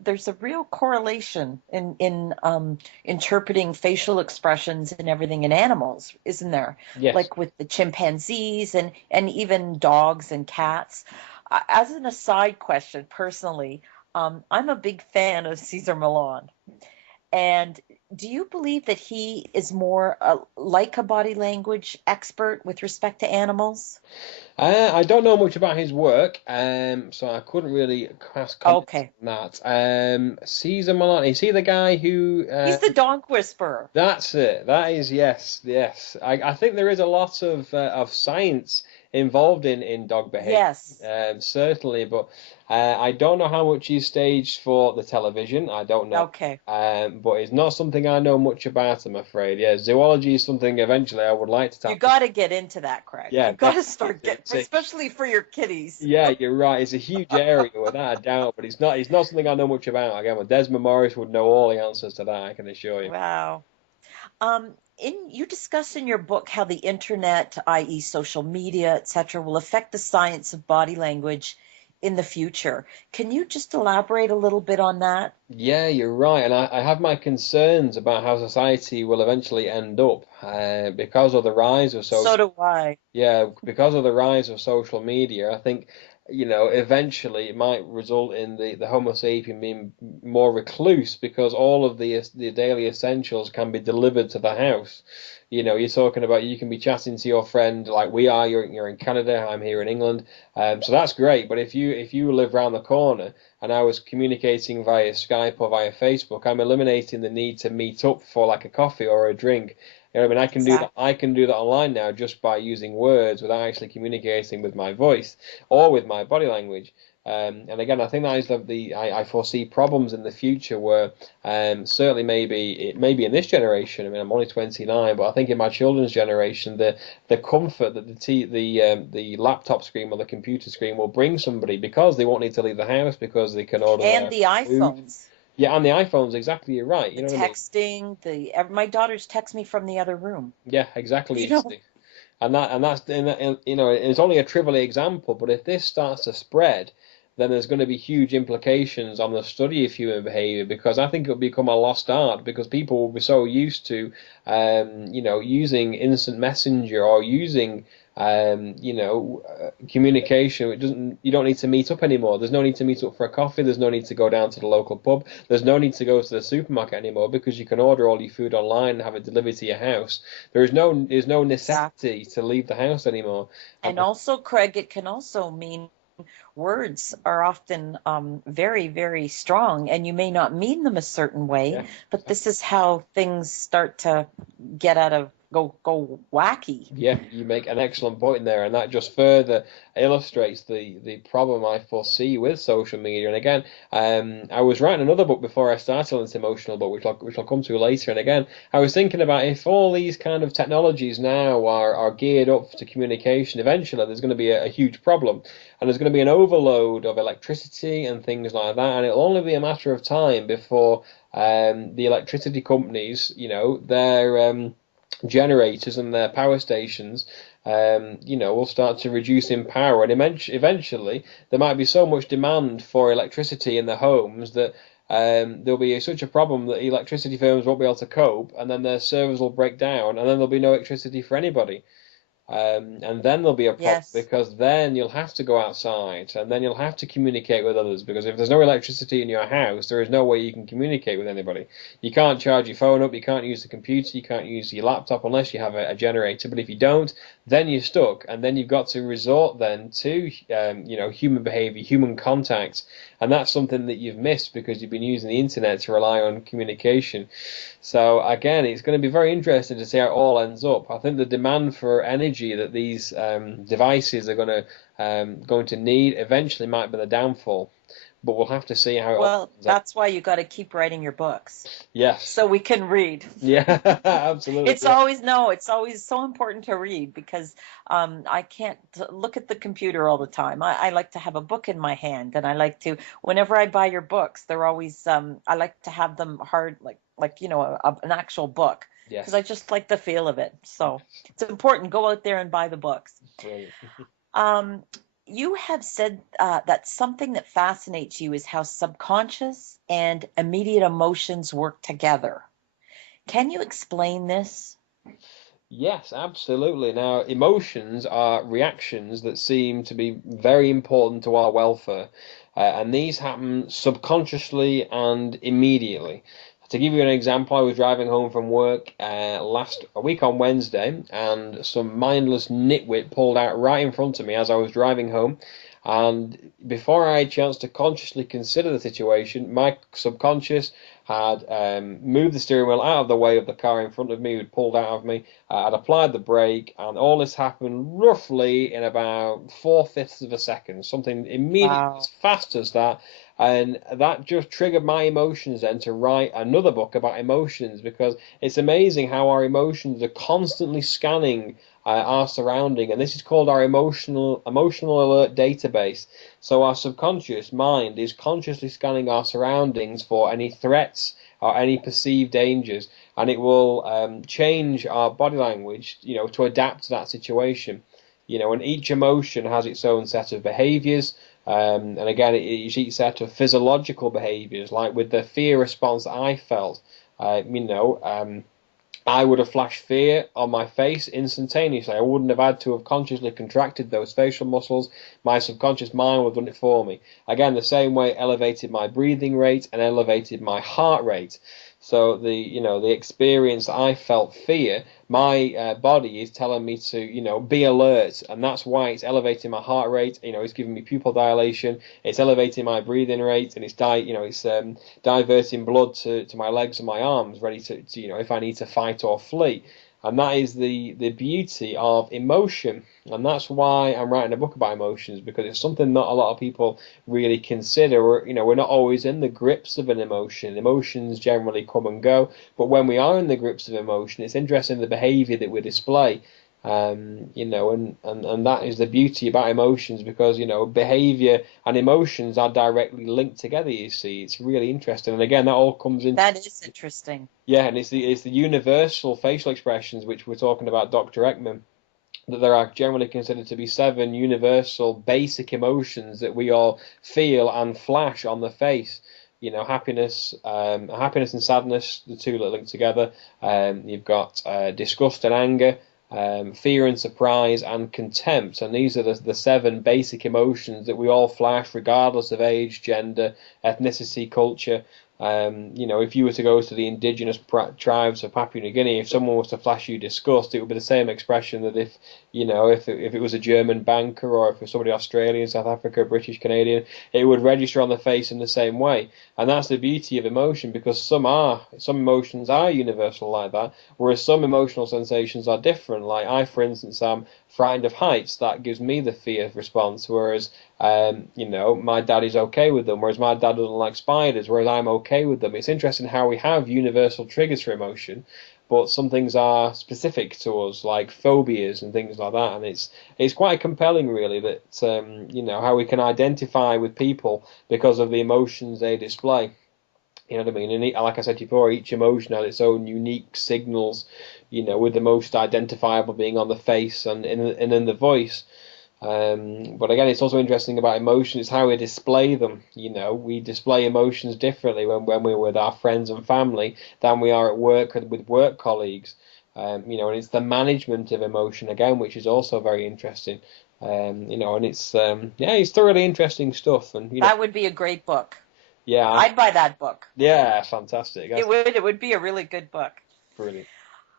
there's a real correlation in interpreting facial expressions and everything in animals, isn't there? Yes. Like with the chimpanzees and even dogs and cats. As an aside question, personally, I'm a big fan of Cesar Millan. And do you believe that he is more like a body language expert with respect to animals? I don't know much about his work, so I couldn't really cast comment Okay. on that. Caesar Milan, is he the guy who? He's the dog whisperer. That's it. That is, yes, yes. I think there is a lot of science involved in dog behavior. Yes. Certainly, but I don't know how much he's staged for the television. I don't know. Okay. But it's not something I know much about, I'm afraid. Yeah, zoology is something eventually I would like to tap. You got to get into that, Craig. Yeah, you got to start getting, especially for your kitties. Yeah, you're right. It's a huge area without a doubt, but it's not something I know much about. Again, well, Desmond Morris would know all the answers to that, I can assure you. Wow. You discuss in your book how the internet, i.e., social media, etc., will affect the science of body language in the future. Can you just elaborate a little bit on that? Yeah, you're right, and I have my concerns about how society will eventually end up because of the rise of social. So do I. Yeah, because of the rise of social media, I think, you know, eventually it might result in the Homo sapien being more recluse because all of the daily essentials can be delivered to the house. You know, you're talking about you can be chatting to your friend like we are. You're in Canada, I'm here in England, so that's great. But if you live around the corner and I was communicating via Skype or via Facebook, I'm eliminating the need to meet up for like a coffee or a drink. You know what I mean? I can do that online now just by using words without actually communicating with my voice or with my body language. And again, I think that is I foresee problems in the future where certainly maybe in this generation. I mean, I'm only 29, but I think in my children's generation, the comfort that the laptop screen or the computer screen will bring somebody because they won't need to leave the house because they can order and the iPhones. Yeah, and the iPhones, exactly, you're right. You know what I mean? Texting, my daughters text me from the other room. Yeah, exactly. You know? And that's you know, it's only a trivial example, but if this starts to spread, then there's going to be huge implications on the study of human behavior because I think it'll become a lost art because people will be so used to, you know, using instant messenger or using Communication. You don't need to meet up anymore. There's no need to meet up for a coffee. There's no need to go down to the local pub. There's no need to go to the supermarket anymore because you can order all your food online and have it delivered to your house. There's no necessity to leave the house anymore. And also, Craig, it can also mean words are often very, very strong, and you may not mean them a certain way, Yeah. but this is how things start to get out of go wacky. Yeah, you make an excellent point there, and that just further illustrates the problem I foresee with social media. And again, I was writing another book before I started on this emotional book, which I'll come to later. And again, I was thinking about if all these kind of technologies now are geared up to communication, eventually there's going to be a huge problem, and there's going to be an overload of electricity and things like that, and it'll only be a matter of time before the electricity companies, their generators and their power stations, will start to reduce in power, and eventually there might be so much demand for electricity in the homes that there'll be such a problem that electricity firms won't be able to cope, and then their servers will break down, and then there'll be no electricity for anybody. And then there'll be a problem because then you'll have to go outside and then you'll have to communicate with others, because if there's no electricity in your house, there is no way you can communicate with anybody. You can't charge your phone up, you can't use the computer, you can't use your laptop unless you have a generator. But if you don't, then you're stuck, and then you've got to resort then to human behavior, human contact, and that's something that you've missed because you've been using the internet to rely on communication. So again, it's going to be very interesting to see how it all ends up. I think the demand for energy that these devices are going to need eventually might be the downfall, but we'll have to see how it all ends up. That's why you got to keep writing your books. Yes. So we can read. Yeah, absolutely. It's always so important to read, because I can't look at the computer all the time. I like to have a book in my hand, and I like to, whenever I buy your books, they're always, I like to have them hard, an actual book. Yes. Because I just like the feel of it. So it's important. Go out there and buy the books. Brilliant. You have said that something that fascinates you is how subconscious and immediate emotions work together. Can you explain this? Yes, absolutely. Now, emotions are reactions that seem to be very important to our welfare, and these happen subconsciously and immediately. To give you an example, I was driving home from work last week on Wednesday, and some mindless nitwit pulled out right in front of me as I was driving home. And before I had a chance to consciously consider the situation, my subconscious had moved the steering wheel out of the way of the car in front of me, who'd pulled out of me. I'd applied the brake, and all this happened roughly in about 4/5 of a second, something immediately as fast as that. And that just triggered my emotions then to write another book about emotions, because it's amazing how our emotions are constantly scanning our surrounding, and this is called our emotional alert database. So our subconscious mind is consciously scanning our surroundings for any threats or any perceived dangers, and it will change our body language, to adapt to that situation. And each emotion has its own set of behaviors. And again, it's each set of physiological behaviors, like with the fear response that I felt. I would have flashed fear on my face instantaneously. I wouldn't have had to have consciously contracted those facial muscles. My subconscious mind would have done it for me. Again, the same way it elevated my breathing rate and elevated my heart rate. So the experience that I felt fear, my body is telling me to be alert, and that's why it's elevating my heart rate. It's giving me pupil dilation, it's elevating my breathing rate, and it's diverting blood to my legs and my arms, ready to if I need to fight or flee. And that is the beauty of emotion, and that's why I'm writing a book about emotions, because it's something not a lot of people really consider. We're not always in the grips of an emotion. Emotions generally come and go, but when we are in the grips of emotion, it's interesting the behavior that we display. And that is the beauty about emotions, because behavior and emotions are directly linked together. You see, it's really interesting, and again, that all comes in. That is interesting. Yeah, and it's the universal facial expressions, which we're talking about, Dr. Ekman, that there are generally considered to be 7 universal basic emotions that we all feel and flash on the face. Happiness and sadness, the two that link together. You've got disgust and anger, fear and surprise and contempt. And these are the seven basic emotions that we all flash regardless of age, gender, ethnicity, culture. If you were to go to the indigenous tribes of Papua New Guinea, if someone was to flash you disgust, it would be the same expression that if it was a German banker, or if it was somebody Australian, South Africa, British, Canadian, it would register on the face in the same way. And that's the beauty of emotion, because some emotions are universal like that, whereas some emotional sensations are different. Like for instance, I'm frightened of heights. That gives me the fear response, whereas my dad is okay with them, whereas my dad doesn't like spiders, whereas I'm okay with them. It's interesting how we have universal triggers for emotion, but some things are specific to us, like phobias and things like that. And it's quite compelling, really, that how we can identify with people because of the emotions they display. You know what I mean? And like I said before, each emotion has its own unique signals, with the most identifiable being on the face and in the voice. But again, it's also interesting about emotion. It's how we display them. We display emotions differently when we're with our friends and family than we are at work with work colleagues. And it's the management of emotion again, which is also very interesting. And it's thoroughly interesting stuff. And that would be a great book. Yeah, I'd buy that book. Yeah, fantastic. It would be a really good book. Brilliant.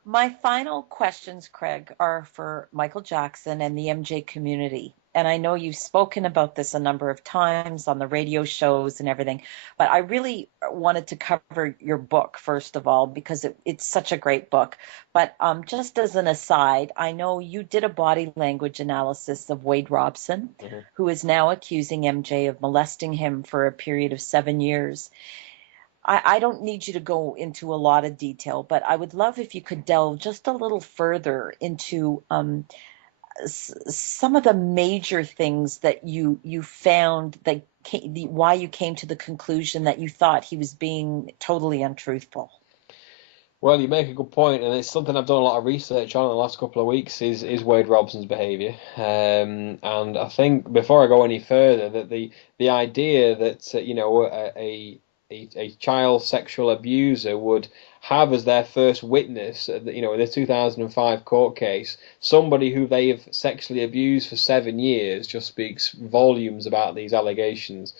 My final questions, Craig, are for Michael Jackson and the MJ community. And I know you've spoken about this a number of times on the radio shows and everything, but I really wanted to cover your book, first of all, because it's such a great book. But just as an aside, I know you did a body language analysis of Wade Robson, who is now accusing MJ of molesting him for a period of 7 years. I don't need you to go into a lot of detail, but I would love if you could delve just a little further into some of the major things that you found, that why you came to the conclusion that you thought he was being totally untruthful. Well, you make a good point, and it's something I've done a lot of research on in the last couple of weeks, is Wade Robson's behaviour. And I think, before I go any further, that the idea that a child sexual abuser would have as their first witness, in the 2005 court case, somebody who they have sexually abused for 7 years, just speaks volumes about these allegations.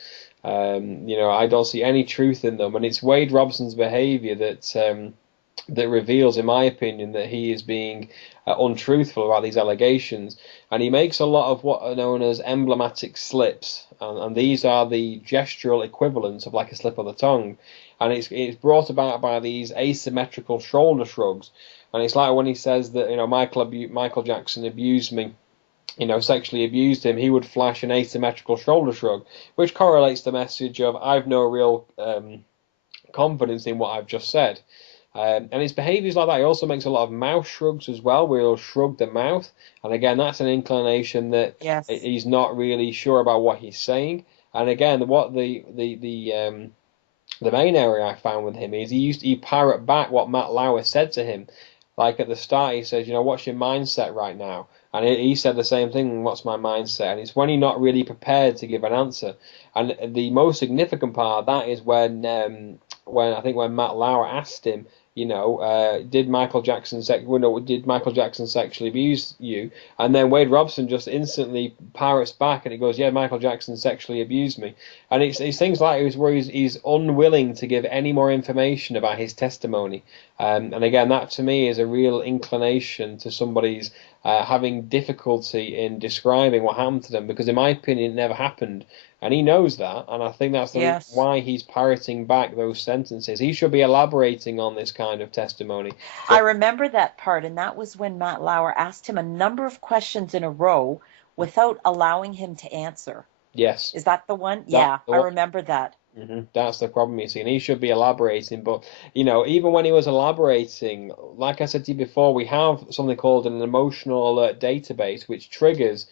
I don't see any truth in them, and it's Wade Robson's behaviour that reveals, in my opinion, that he is being untruthful about these allegations. And he makes a lot of what are known as emblematic slips, and these are the gestural equivalents of like a slip of the tongue. And it's brought about by these asymmetrical shoulder shrugs. And it's like when he says that Michael Jackson abused me, sexually abused him, he would flash an asymmetrical shoulder shrug, which correlates the message of I've no real confidence in what I've just said. And his behaviours like that. He also makes a lot of mouth shrugs as well, where he'll shrug the mouth. And again, that's an inclination that he's not really sure about what he's saying. And again, what the main area I found with him is he parrot back what Matt Lauer said to him. Like at the start, he says, what's your mindset right now? And he said the same thing, what's my mindset? And it's when he's not really prepared to give an answer. And the most significant part of that is when Matt Lauer asked him, did Michael Jackson sexually abuse you? And then Wade Robson just instantly parrots back and he goes, yeah, Michael Jackson sexually abused me. And it's things like this where he's unwilling to give any more information about his testimony. And again, that to me is a real inclination to somebody's having difficulty in describing what happened to them, because in my opinion it never happened. And he knows that, and I think that's why he's parroting back those sentences. He should be elaborating on this kind of testimony. I remember that part, and that was when Matt Lauer asked him a number of questions in a row without allowing him to answer. Yes. Is that the one? I remember that. Mm-hmm. That's the problem, you see, and he should be elaborating. But even when he was elaborating, like I said to you before, we have something called an emotional alert database, which triggers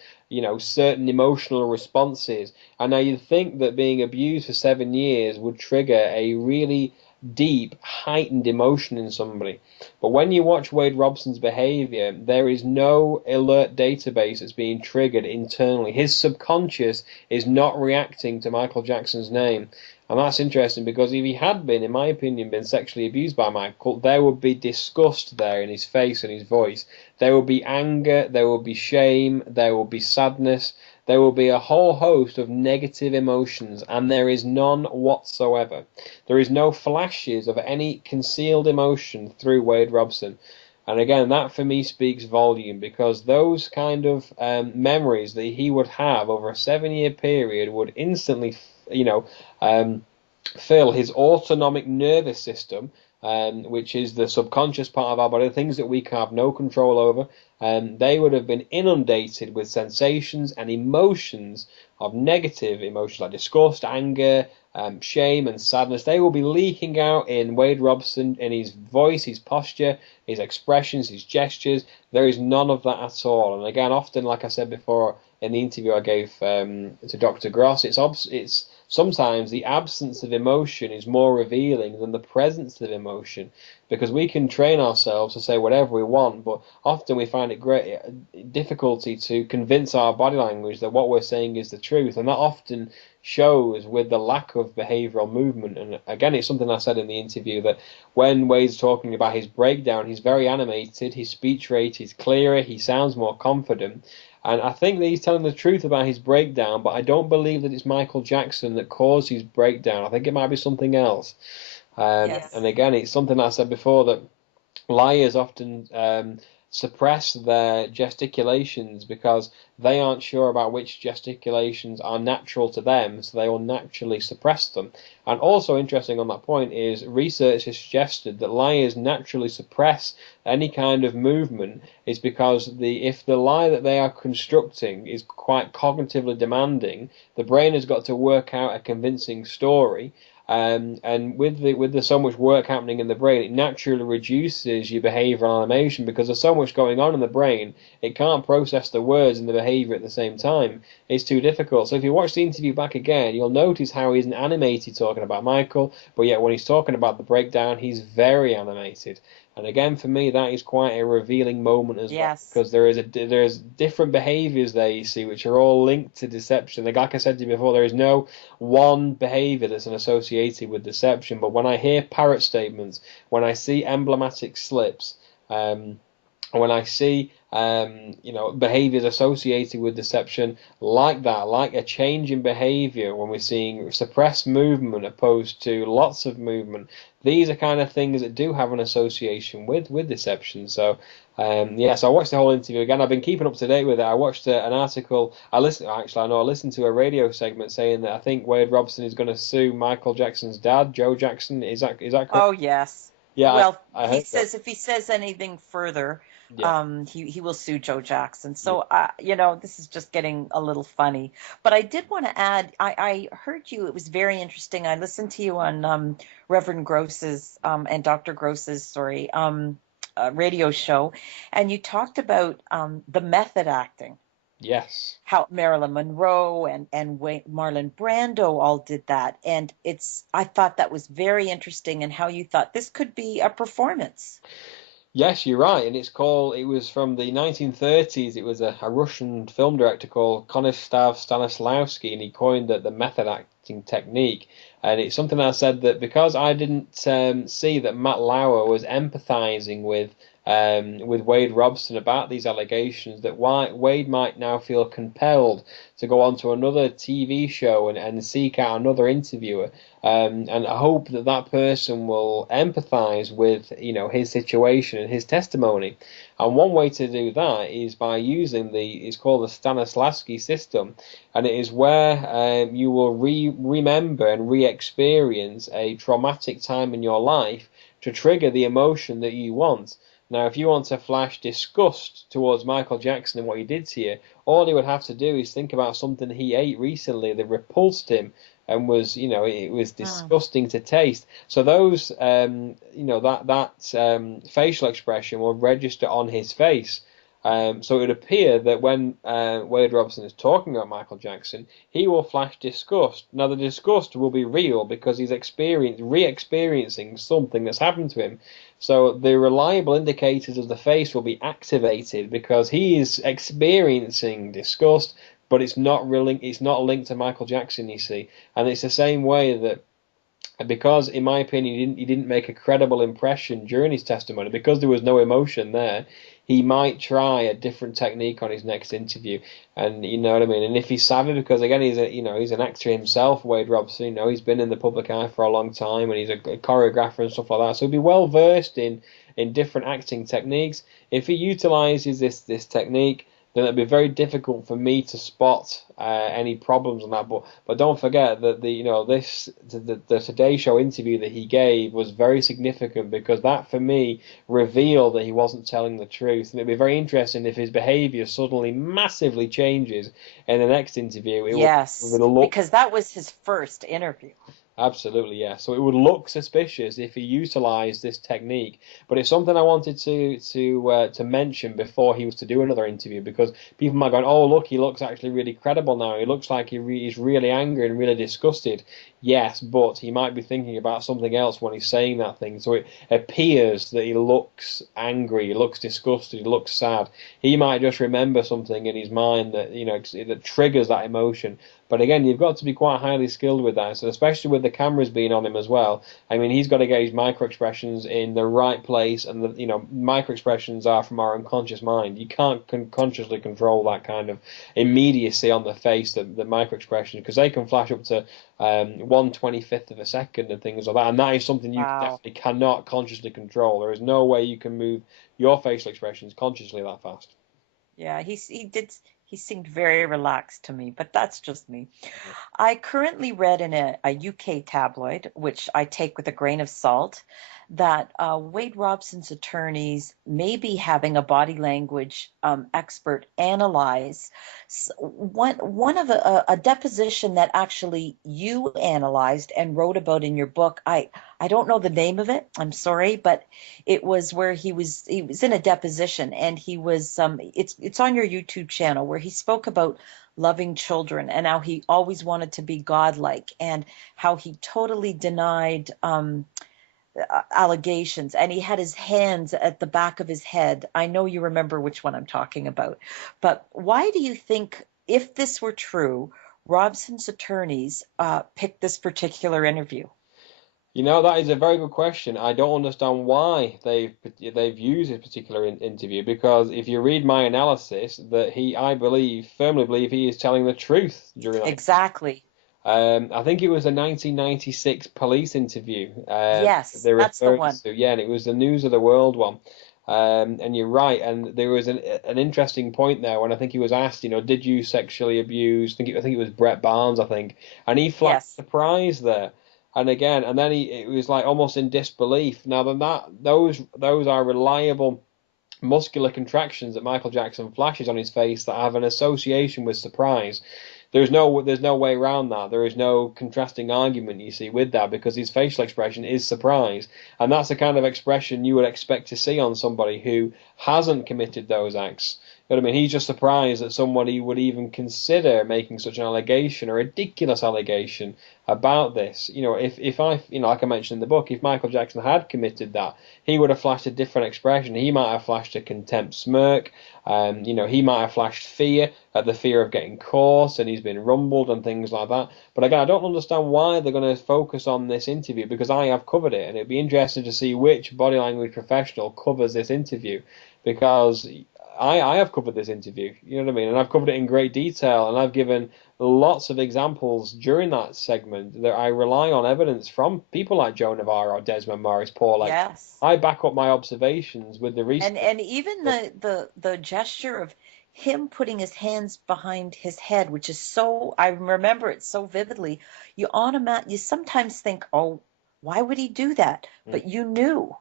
certain emotional responses. And now you'd think that being abused for 7 years would trigger a really deep, heightened emotion in somebody. But when you watch Wade Robson's behavior, there is no alert database that's being triggered internally. His subconscious is not reacting to Michael Jackson's name. And that's interesting, because if he had been, in my opinion, been sexually abused by Michael, there would be disgust there in his face and his voice. There will be anger, there will be shame, there will be sadness, there will be a whole host of negative emotions, and there is none whatsoever. There is no flashes of any concealed emotion through Wade Robson. And again, that for me speaks volume, because those kind of memories that he would have over a 7-year period would instantly, fill his autonomic nervous system, which is the subconscious part of our body, the things that we can have no control over. They would have been inundated with sensations and emotions of negative emotions like disgust, anger, shame, and sadness. They will be leaking out in Wade Robson, in his voice, his posture, his expressions, his gestures. There is none of that at all. And again, often, like I said before in the interview I gave to Dr. Gross, it's sometimes the absence of emotion is more revealing than the presence of emotion, because we can train ourselves to say whatever we want, but often we find it great difficulty to convince our body language that what we're saying is the truth, and that often shows with the lack of behavioral movement. And again, it's something I said in the interview, that when Wade's talking about his breakdown, he's very animated, his speech rate is clearer, he sounds more confident. And I think that he's telling the truth about his breakdown, but I don't believe that it's Michael Jackson that caused his breakdown. I think it might be something else. Yes. And again, it's something I said before, that liars often suppress their gesticulations because they aren't sure about which gesticulations are natural to them, so they will naturally suppress them. And also interesting on that point is research has suggested that liars naturally suppress any kind of movement is because if the lie that they are constructing is quite cognitively demanding, the brain has got to work out a convincing story. And with the so much work happening in the brain, it naturally reduces your behavioural animation, because there's so much going on in the brain, it can't process the words and the behaviour at the same time. It's too difficult. So if you watch the interview back again, you'll notice how he's animated talking about Michael, but yet when he's talking about the breakdown, he's very animated. And again, for me, that is quite a revealing moment as well, because there's different behaviours there you see, which are all linked to deception. Like I said to you before, there is no one behaviour that's associated with deception. But when I hear parrot statements, when I see emblematic slips, when I see behaviours associated with deception like that, like a change in behaviour when we're seeing suppressed movement opposed to lots of movement, these are kind of things that do have an association with deception. So so I watched the whole interview again. I've been keeping up to date with it. I watched an article. I listened to a radio segment saying that I think Wade Robson is going to sue Michael Jackson's dad, Joe Jackson. Is that correct? Oh yes. Yeah. Well, I he heard says that. if he says anything further, Yeah. he will sue Joe Jackson. Yeah. So this is just getting a little funny. But I did want to add, I heard you. It was very interesting. I listened to you on Reverend Gross's and Dr. Gross's radio show, and you talked about the method acting. Yes. How Marilyn Monroe and Marlon Brando all did that, and I thought that was very interesting, and how you thought this could be a performance. Yes, you're right, and it was from the 1930s. It was a Russian film director called Konislav Stanislavski, and he coined the method acting technique. And it's something I said that because I didn't see that Matt Lauer was empathizing with Wade Robson about these allegations, that Wade might now feel compelled to go on to another TV show and seek out another interviewer. And I hope that person will empathize with his situation and his testimony. And one way to do that is by using it's called the Stanislavski system, and it is where you will remember and re-experience a traumatic time in your life to trigger the emotion that you want. Now, if you want to flash disgust towards Michael Jackson and what he did to you, all he would have to do is think about something he ate recently that repulsed him and was, it was disgusting to taste. So those, facial expression will register on his face. So it would appear that when Wade Robson is talking about Michael Jackson, he will flash disgust. Now, the disgust will be real because he's re-experiencing something that's happened to him. So the reliable indicators of the face will be activated because he is experiencing disgust, but it's not linked to Michael Jackson, you see. And it's the same way that, because in my opinion he didn't make a credible impression during his testimony, because there was no emotion there, he might try a different technique on his next interview. And you know what I mean? And if he's savvy, because again, he's an actor himself, Wade Robson, he's been in the public eye for a long time, and he's a choreographer and stuff like that. So he'll be well versed in different acting techniques. If he utilizes this technique, then it'd be very difficult for me to spot any problems on that. But don't forget that the Today Show interview that he gave was very significant, because that for me revealed that he wasn't telling the truth. And it'd be very interesting if his behavior suddenly massively changes in the next interview. Yes, because that was his first interview. Absolutely, yeah. So it would look suspicious if he utilized this technique, but it's something I wanted to mention before he was to do another interview, because people might go, "Oh, look, he looks actually really credible now. He looks like he's really angry and really disgusted." Yes, but he might be thinking about something else when he's saying that thing. So it appears that he looks angry, he looks disgusted, he looks sad. He might just remember something in his mind that that triggers that emotion. But again, you've got to be quite highly skilled with that, so especially with the cameras being on him as well. I mean, he's got to get his micro expressions in the right place, and micro expressions are from our unconscious mind. You can't consciously control that kind of immediacy on the face, the micro expressions, because they can flash up to 1/25th of a second and things like that, and that is something you definitely cannot consciously control. There is no way you can move your facial expressions consciously that fast. Yeah, he seemed very relaxed to me, but that's just me. I currently read in a UK tabloid, which I take with a grain of salt, that Wade Robson's attorneys may be having a body language expert analyze one of a deposition that actually you analyzed and wrote about in your book. I don't know the name of it. I'm sorry, but it was where he was in a deposition, and he was it's on your YouTube channel, where he spoke about loving children and how he always wanted to be godlike, and how he totally denied allegations, and he had his hands at the back of his head. I know you remember which one I'm talking about. But why do you think, if this were true, Robson's attorneys picked this particular interview? That is a very good question. I don't understand why they've used this particular interview, because if you read my analysis, that I firmly believe he is telling the truth during that. Exactly. I think it was a 1996 police interview. Yes, that's the one. Yeah, and it was the News of the World one. And you're right. And there was an interesting point there when I think he was asked, did you sexually abuse? I think it was Brett Barnes, I think, and he flashed surprise there. And again, and then it was like almost in disbelief. Now then, those are reliable muscular contractions that Michael Jackson flashes on his face that have an association with surprise. There's no way around that. There is no contrasting argument, you see, with that, because his facial expression is surprise, and that's the kind of expression you would expect to see on somebody who hasn't committed those acts. You know what I mean? He's just surprised that somebody would even consider making such an allegation, a ridiculous allegation, about this. If I, like I mentioned in the book, if Michael Jackson had committed that, he would have flashed a different expression. He might have flashed a contempt smirk. He might have flashed fear at the fear of getting caught, and he's been rumbled and things like that. But again, I don't understand why they're going to focus on this interview, because I have covered it, and it'd be interesting to see which body language professional covers this interview, because I have covered this interview, you know what I mean? And I've covered it in great detail, and I've given lots of examples during that segment that I rely on evidence from people like Joe Navarro, Desmond Morris, Paul X. Yes. I back up my observations with the research. And even the gesture of him putting his hands behind his head, which is so, I remember it so vividly, you sometimes think, oh, why would he do that? But you knew.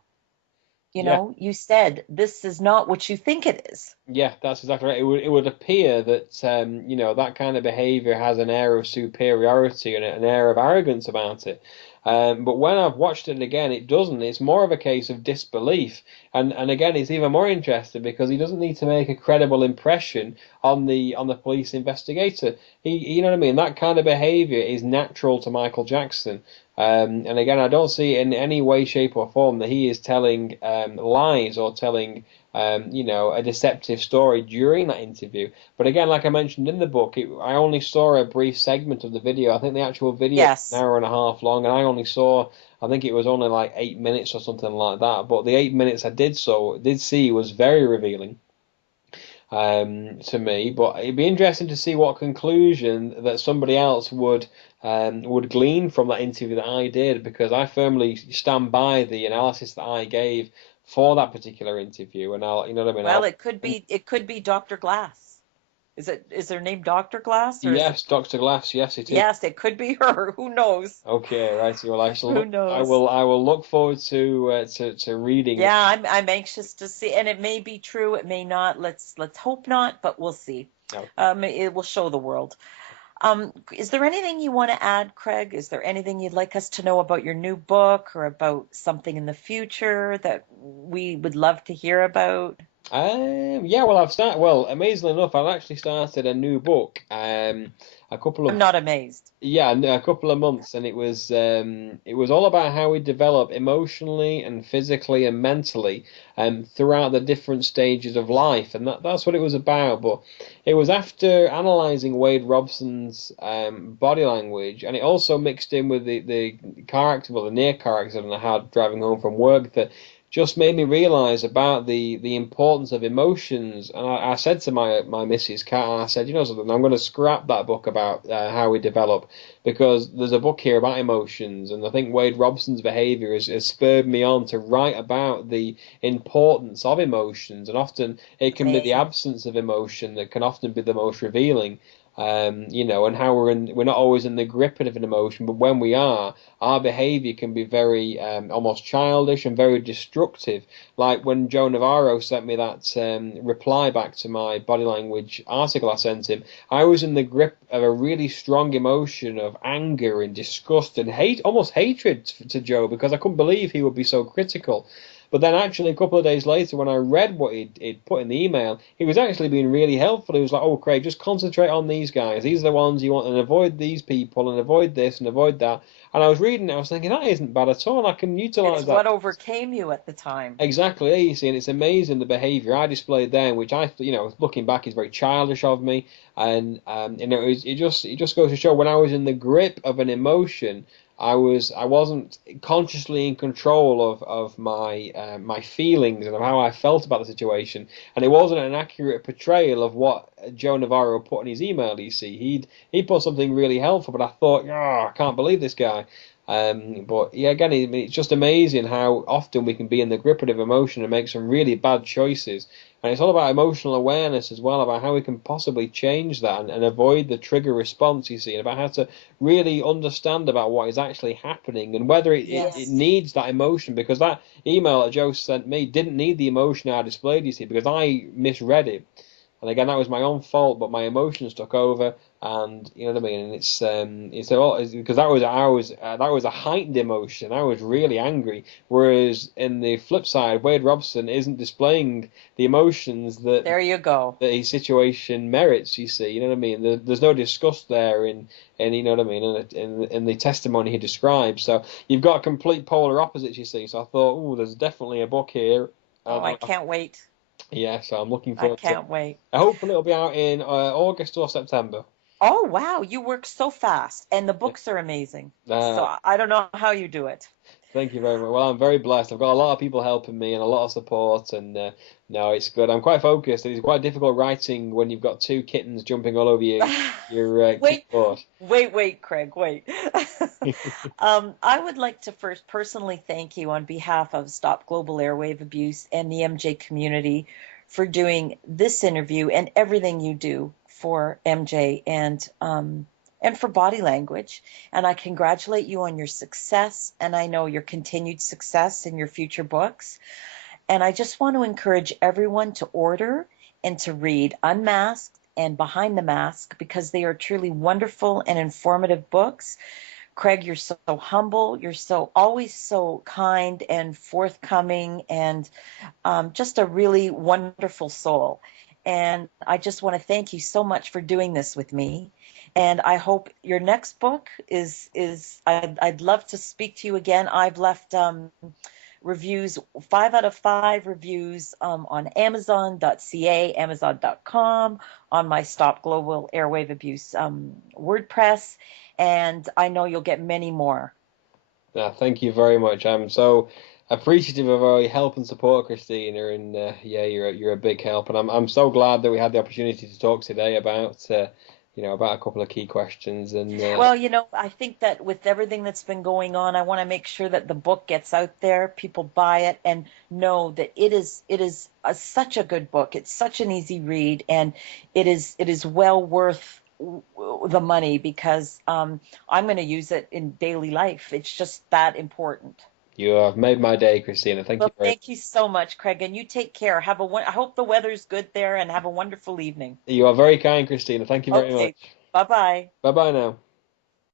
You said, this is not what you think it is. Yeah, that's exactly right. It would appear that, that kind of behavior has an air of superiority and an air of arrogance about it. But when I've watched it again, it doesn't. It's more of a case of disbelief. And again, it's even more interesting because he doesn't need to make a credible impression on the police investigator. You know what I mean? That kind of behavior is natural to Michael Jackson. And again, I don't see in any way, shape, or form that he is telling lies or telling a deceptive story during that interview. But again, like I mentioned in the book, I only saw a brief segment of the video. I think the actual video is an Yes. hour and a half long, and I only saw, I think it was only like 8 minutes or something like that. But the 8 minutes I did see was very revealing to me. But it'd be interesting to see what conclusion that somebody else would glean from that interview that I did, because I firmly stand by the analysis that I gave for that particular interview, and I'll, you know what I mean? Well, it could be Dr. Glass. Is her name Dr. Glass, or is it? Yes, Dr. Glass. Yes, it is. Yes, it could be her. Who knows? Okay, right. Well, I shall Who look. knows? I will look forward to reading it. Yeah, I'm anxious to see, and it may be true, it may not. Let's hope not, but we'll see. Okay. It will show the world. Is there anything you want to add, Craig? Is there anything you'd like us to know about your new book or about something in the future that we would love to hear about? Yeah, well, amazingly enough, I've actually started a new book. A couple I'm of not amazed. Yeah, a couple of months, and it was all about how we develop emotionally and physically and mentally throughout the different stages of life, and that's what it was about. But it was after analysing Wade Robson's body language, and it also mixed in with the character, well, the near character that I had driving home from work, that just made me realise about the importance of emotions. And I said to my missus Kat, I said, you know something, I'm going to scrap that book about how we develop, because there's a book here about emotions, and I think Wade Robson's behaviour has spurred me on to write about the importance of emotions, and often it can be the Amazing. absence of emotion that can often be the most revealing. And how we're not always in the grip of an emotion, but when we are, our behaviour can be very almost childish and very destructive. Like when Joe Navarro sent me that reply back to my body language article I sent him, I was in the grip of a really strong emotion of anger and disgust and hate, almost hatred to Joe, because I couldn't believe he would be so critical. But then actually a couple of days later, when I read what he'd put in the email, he was actually being really helpful. He was like, oh, Craig, just concentrate on these guys. These are the ones you want, and avoid these people, and avoid this, and avoid that. And I was reading it, I was thinking, that isn't bad at all. I can It's utilise that. what overcame you at the time. Exactly, yeah, you see, and it's amazing the behaviour I displayed then, which looking back, is very childish of me, and it just goes to show, when I was in the grip of an emotion, I wasn't consciously in control of my feelings and of how I felt about the situation, and it wasn't an accurate portrayal of what Joe Navarro put in his email. You see, he put something really helpful, but I thought, oh, I can't believe this guy. But yeah, again, it's just amazing how often we can be in the grip of emotion and make some really bad choices. And it's all about emotional awareness as well, about how we can possibly change that and avoid the trigger response, you see, and about how to really understand about what is actually happening and whether it Yes. needs that emotion. Because that email that Joe sent me didn't need the emotion I displayed, you see, because I misread it. And again, that was my own fault, but my emotions took over, and you know what I mean. And it's a lot, because that was a heightened emotion. I was really angry. Whereas in the flip side, Wade Robson isn't displaying the emotions There you go. that his situation merits. You see, you know what I mean. There's no disgust there in you know what I mean, in the testimony he describes. So you've got complete polar opposites. You see. So I thought, oh, there's definitely a book here. Oh, I can't wait. Yeah, so I'm looking I forward to it. can't wait. Hopefully it'll be out in August or September. Oh, wow, you work so fast, and the Yeah. books are amazing. Uh, So I don't know how you do it. Thank you very much. Well, I'm very blessed. I've got a lot of people helping me and a lot of support, and no, it's good. I'm quite focused. It's quite difficult writing when you've got two kittens jumping all over your Wait, keyboard. wait, Craig, wait. I would like to first personally thank you on behalf of Stop Global Airwave Abuse and the MJ community for doing this interview and everything you do for MJ and for body language. And I congratulate you on your success, and I know your continued success in your future books. And I just want to encourage everyone to order and to read Unmasked and Behind the Mask, because they are truly wonderful and informative books. Craig, you're so humble. You're so always so kind and forthcoming, and just a really wonderful soul. And I just want to thank you so much for doing this with me. And I hope your next book is I'd love to speak to you again. I've left reviews, 5 out of 5 reviews on Amazon.ca, Amazon.com, on my Stop Global Airwave Abuse WordPress, and I know you'll get many more. Yeah, thank you very much. I'm so appreciative of all your help and support, Christina, and yeah, you're a big help, and I'm so glad that we had the opportunity to talk today about about a couple of key questions and Well, I think that with everything that's been going on, I want to make sure that the book gets out there, people buy it, and know that it is such a good book. It's such an easy read, and it is well worth the money because I'm going to use it in daily life. It's just that important. you have made my day, Christina. Thank you Well, very thank you so much, Craig, and you take care. I hope the weather's good there, and have a wonderful evening. You are very kind, Christina. Thank you very much. Okay, bye-bye. Bye bye now.